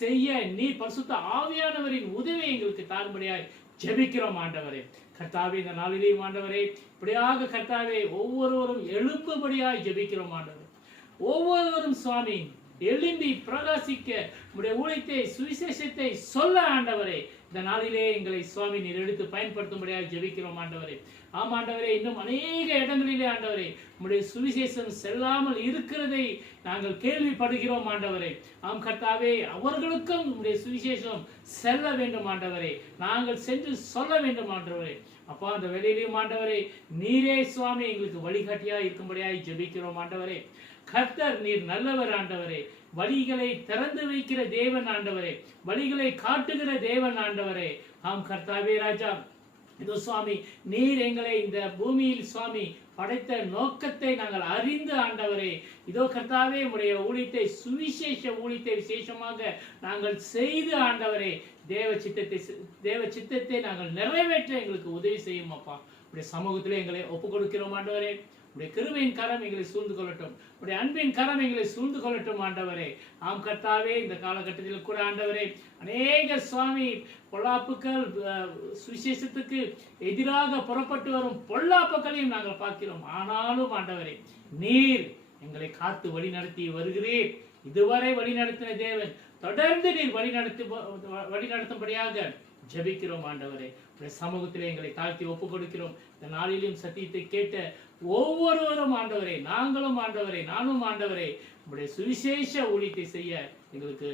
செய்ய நீர் பரிசுத்த ஆவியானவரின் உதவி எங்களுக்கு தாரும்படியாய் ஜெபிக்கிறோம் ஆண்டவரே. கர்த்தாவே, இந்த நாளிலேயும் ஆண்டவரே இப்படியாக கர்த்தாவே ஒவ்வொருவரும் எழும்பும்படியாய் ஜெபிக்கிறோம் ஆண்டவரே. ஒவ்வொருவரும் சுவாமி எழும்பி பிரகாசிக்க உடைய ஊழியத்தை சுவிசேஷத்தை சொல்ல ஆண்டவரே இந்த நாளிலே எங்களை சுவாமி நீர் எடுத்து பயன்படுத்தும்படியாக ஜெபிக்கிறோம் ஆண்டவரே. ஆமாண்டவரே, இன்னும் அநேக இடங்களிலே ஆண்டவரே உம்முடைய சுவிசேஷம் செல்லாமல் இருக்கிறதை நாங்கள் கேள்விப்படுகிறோம் ஆண்டவரே. ஆம் கர்த்தாவே, அவர்களுக்கும் உம்முடைய சுவிசேஷம் செல்ல வேண்டும் ஆண்டவரே. நாங்கள் சென்று சொல்ல வேண்டும் ஆண்டவரே. அப்பா, அந்த வேலையிலையும் ஆண்டவரே நீரே சுவாமி எங்களுக்கு வழிகாட்டியா இருக்கும்படியாய் ஜெபிக்கிறோம் ஆண்டவரே. கர்த்தர் நீர் நல்லவர் ஆண்டவரே. வழிகளை திறந்து வைக்கிற தேவன் ஆண்டவரே, வழிகளை காட்டுகிற தேவன் ஆண்டவரே. ஆம் கர்த்தாவே ராஜா, இதோ சுவாமி நீர் எங்களை இந்த பூமியில் சுவாமி படைத்த நோக்கத்தை நாங்கள் அறிந்து ஆண்டவரே இதோ கர்த்தாவே உடைய ஊழியத்தை சுவிசேஷ ஊழியத்தை விசேஷமாக நாங்கள் செய்து ஆண்டவரே தேவ சித்தத்தை நாங்கள் நிறைவேற்ற எங்களுக்கு உதவி செய்யும் அப்பா. உடைய சமூகத்திலே எங்களை ஒப்புக் கொடுக்கிறோம் ஆண்டவரே. உடைய கிருபையின் கரம் எங்களை சூழ்ந்து கொள்ளட்டும், உடைய அன்பின் கரம் எங்களை சூழ்ந்து கொள்ளட்டும் ஆண்டவரே. ஆம் கர்த்தாவே, இந்த காலகட்டத்தில் கூட ஆண்டவரே அநேக சுவாமி பொல்லாப்புக்கள் சுவிசேஷத்துக்கு எதிராக புறப்பட்டு வரும் பொல்லாப்புக்களையும் நாங்கள் பார்க்கிறோம். ஆனாலும் ஆண்டவரே நீர் எங்களை காத்து வழி நடத்தி வருகிறீர். இதுவரை வழி நடத்தின தேவன் தொடர்ந்து நீர் வழி நடத்தும்படியாக ஜெபிக்கிறோம் ஆண்டவரே. உடைய சமூகத்திலே எங்களை தாழ்த்தி ஒப்புக் கொடுக்கிறோம். இந்த நாளிலும் சத்தியத்தை கேட்ட ஒவ்வொருவரும் ஆண்டவரே, நாங்களும் ஆண்டவரே, நானும் ஆண்டவரே உடைய சுவிசேஷ ஊழியத்தை செய்ய எங்களுக்கு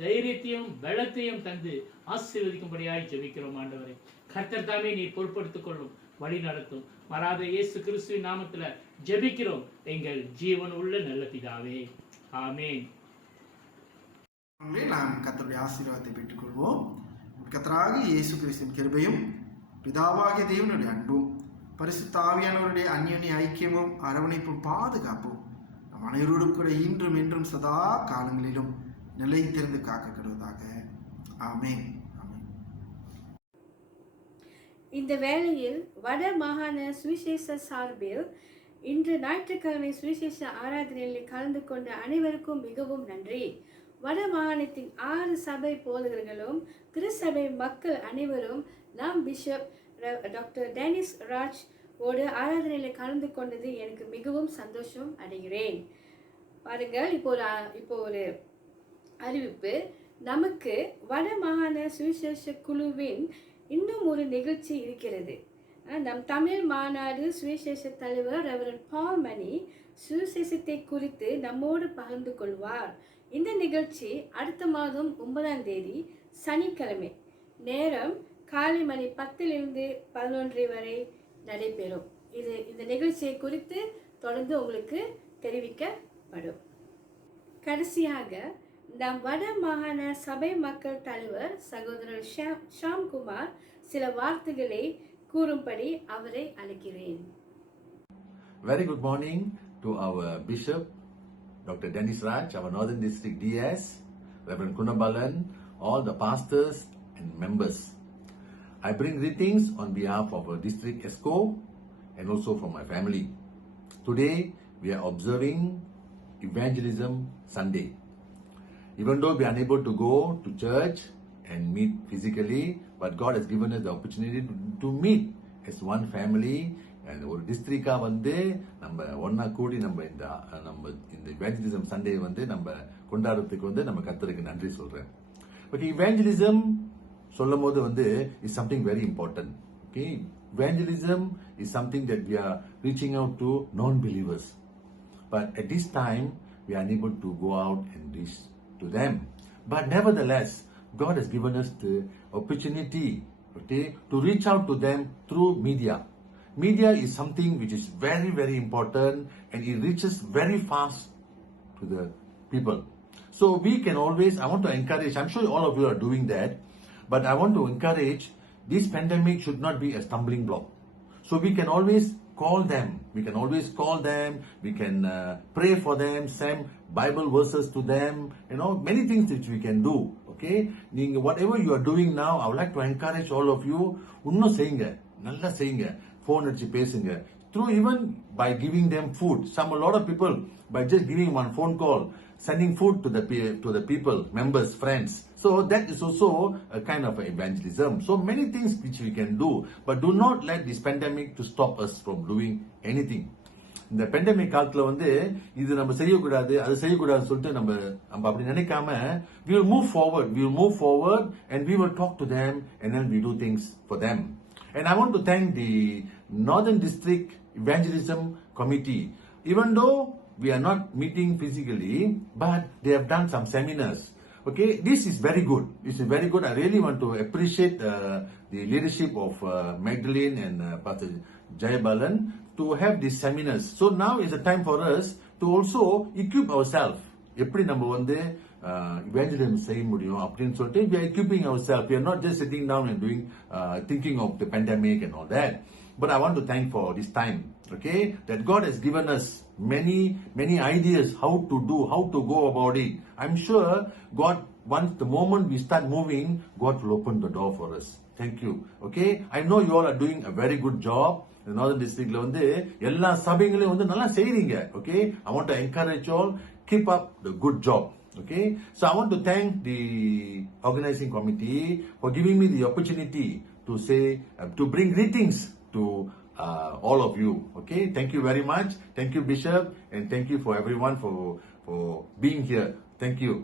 தைரியத்தையும் பலத்தையும் தந்து ஆசீர்வதிக்கும்படியாய் ஜெபிக்கிறோம் ஆண்டவரே. கர்த்தர் தாமே நீ பொறுப்படுத்திக் கொள்ளும், வழி நடத்தும். மறாத இயேசு கிறிஸ்துவின் நாமத்துல ஜெபிக்கிறோம் எங்கள் ஜீவன் உள்ள நல்ல பிதாவே, ஆமென். நாம் கர்த்தருடைய ஆசீர்வாதத்தை பெற்றுக்கொள்வோம். கர்த்தராகிய இயேசு கிறிஸ்துவின் கிருபையும் பிதாவாகிய தேவனுடைய அன்பும் பரிசுத்த ஆவியானவருடைய அந்யோன்ய ஐக்கியமும் அரவணைப்பும் பாதுகாப்பும் நம் அனைவரோடும் கூட இன்றும் என்றும் சதா காலங்களிலும் நிலைத்திருந்து காக்கப்படுவதாக. ஆமென். இந்த வேளையில் வட மாகாண சுவிசேஷ சார்பில் இன்று ஞாயிற்றுக்கிழமை சுவிசேஷ ஆராதனையில் கலந்து கொண்ட அனைவருக்கும் மிகவும் நன்றி. வட மாகாணத்தின் 6 சபை போதகர்களும் திருச்சபை மக்கள் அனைவரும் நாம் பிஷப் டாக்டர் டேனிஸ் ராஜ் ஓடு ஆராதனையில் கலந்து கொண்டது எனக்கு மிகவும் சந்தோஷம் அடைகிறேன். பாருங்கள், இப்போ ஒரு அறிவிப்பு. நமக்கு வட மாகாண சுவிசேஷ குழுவின் இன்னும் ஒரு நிகழ்ச்சி இருக்கிறது. நம் தமிழ் மாநாடு சுவிசேஷ தலைவர் ரெவரண்ட் பால் மணி சுவிசேஷத்தை குறித்து நம்மோடு பகிர்ந்து கொள்வார். இந்த நிகழ்ச்சி அடுத்த மாதம் 9ஆம் தேதி சனிக்கிழமை, நேரம் காலை மணி 10 to 11 வரை நடைபெறும். இந்த நிகழ்ச்சியை குறித்து தொடர்ந்து உங்களுக்கு தெரிவிக்கப்படும். கடைசியாக நம் வட மாகாண சபை மக்கள் தலைவர் சகோதரர் ஷாம்குமார் சில வார்த்தைகளை கூறும்படி அவரை அழைக்கிறேன். Very good morning to our Bishop, Dr. Dennis Raj, our Northern District DS, Reverend Kunabalan, all the pastors and members. I bring greetings on behalf of our District ESCO and also from my family. Today, we are observing Evangelism Sunday. Even though we are unable to go to church and meet physically, but God has given us the opportunity to meet as one family. And ஒரு டிஸ்ட்ரிக்டா வந்து நம்ம ஒன்னா கூடி நம்ம இந்த evangelism Sunday வந்து நம்ம கொண்டாடுறதுக்கு வந்து நம்ம கர்த்தருக்கு நன்றி சொல்றேன். ஓகே, இவாஞ்சலிசம் சொல்லும் போது வந்து is something very important. Okay, evangelism is something that we are reaching out to non-believers, but at this time we are unable to go out and reach to them. But nevertheless, God has given us the opportunity, okay, to reach out to them through media. Media is something which is very, very important, and it reaches very fast to the people. So we can always, I want to encourage, I'm sure all of you are doing that, but I want to encourage, this pandemic should not be a stumbling block. So we can always call them, we can pray for them, send Bible verses to them, many things which we can do. Okay, whatever you are doing now, I would like to encourage all of you, unno seinga, nalla seinga, phone adichu pesunga, through even by giving them food. A lot of people, by just giving one phone call, sending food to the people, members, friends. So that is also a kind of evangelism. So many things which we can do, but do not let this pandemic to stop us from doing anything. இந்த pandemic காலத்துல வந்து இது நம்ம செய்யக்கூடாது, அது செய்யக்கூடாதுன்னு சொல்லிட்டு நம்ம அப்படி நினைக்காம we will move forward and we will talk to them and then we do things for them. And I want to thank the Northern District Evangelism Committee. Even though we are not meeting physically, but they have done some seminars. Okay, this is very good. I really want to appreciate the leadership of Magdalene and Pastor Jayabalan to have these seminars. So now is the time for us to also equip ourselves. எப்படி நம்ம வந்து evangelism செய்ய முடியும் அப்படின்னு சொல்லிட்டு we are equipping ourselves. We are not just sitting down and doing thinking of the pandemic and all that. But I want to thank for this time, okay, that God has given us many ideas how to go about it. I'm sure God, once the moment we start moving, God will open the door for us. Thank you. Okay, I know you all are doing a very good job. The Northern District la வந்து எல்லா சபைகளையும் வந்து நல்லா செய்றீங்க. Okay, I want to encourage you all, keep up the good job. Okay, so I want to thank the organizing committee for giving me the opportunity to say to bring greetings to all of you. Okay, thank you very much. Thank you, Bishop, and thank you for everyone for being here. Thank you.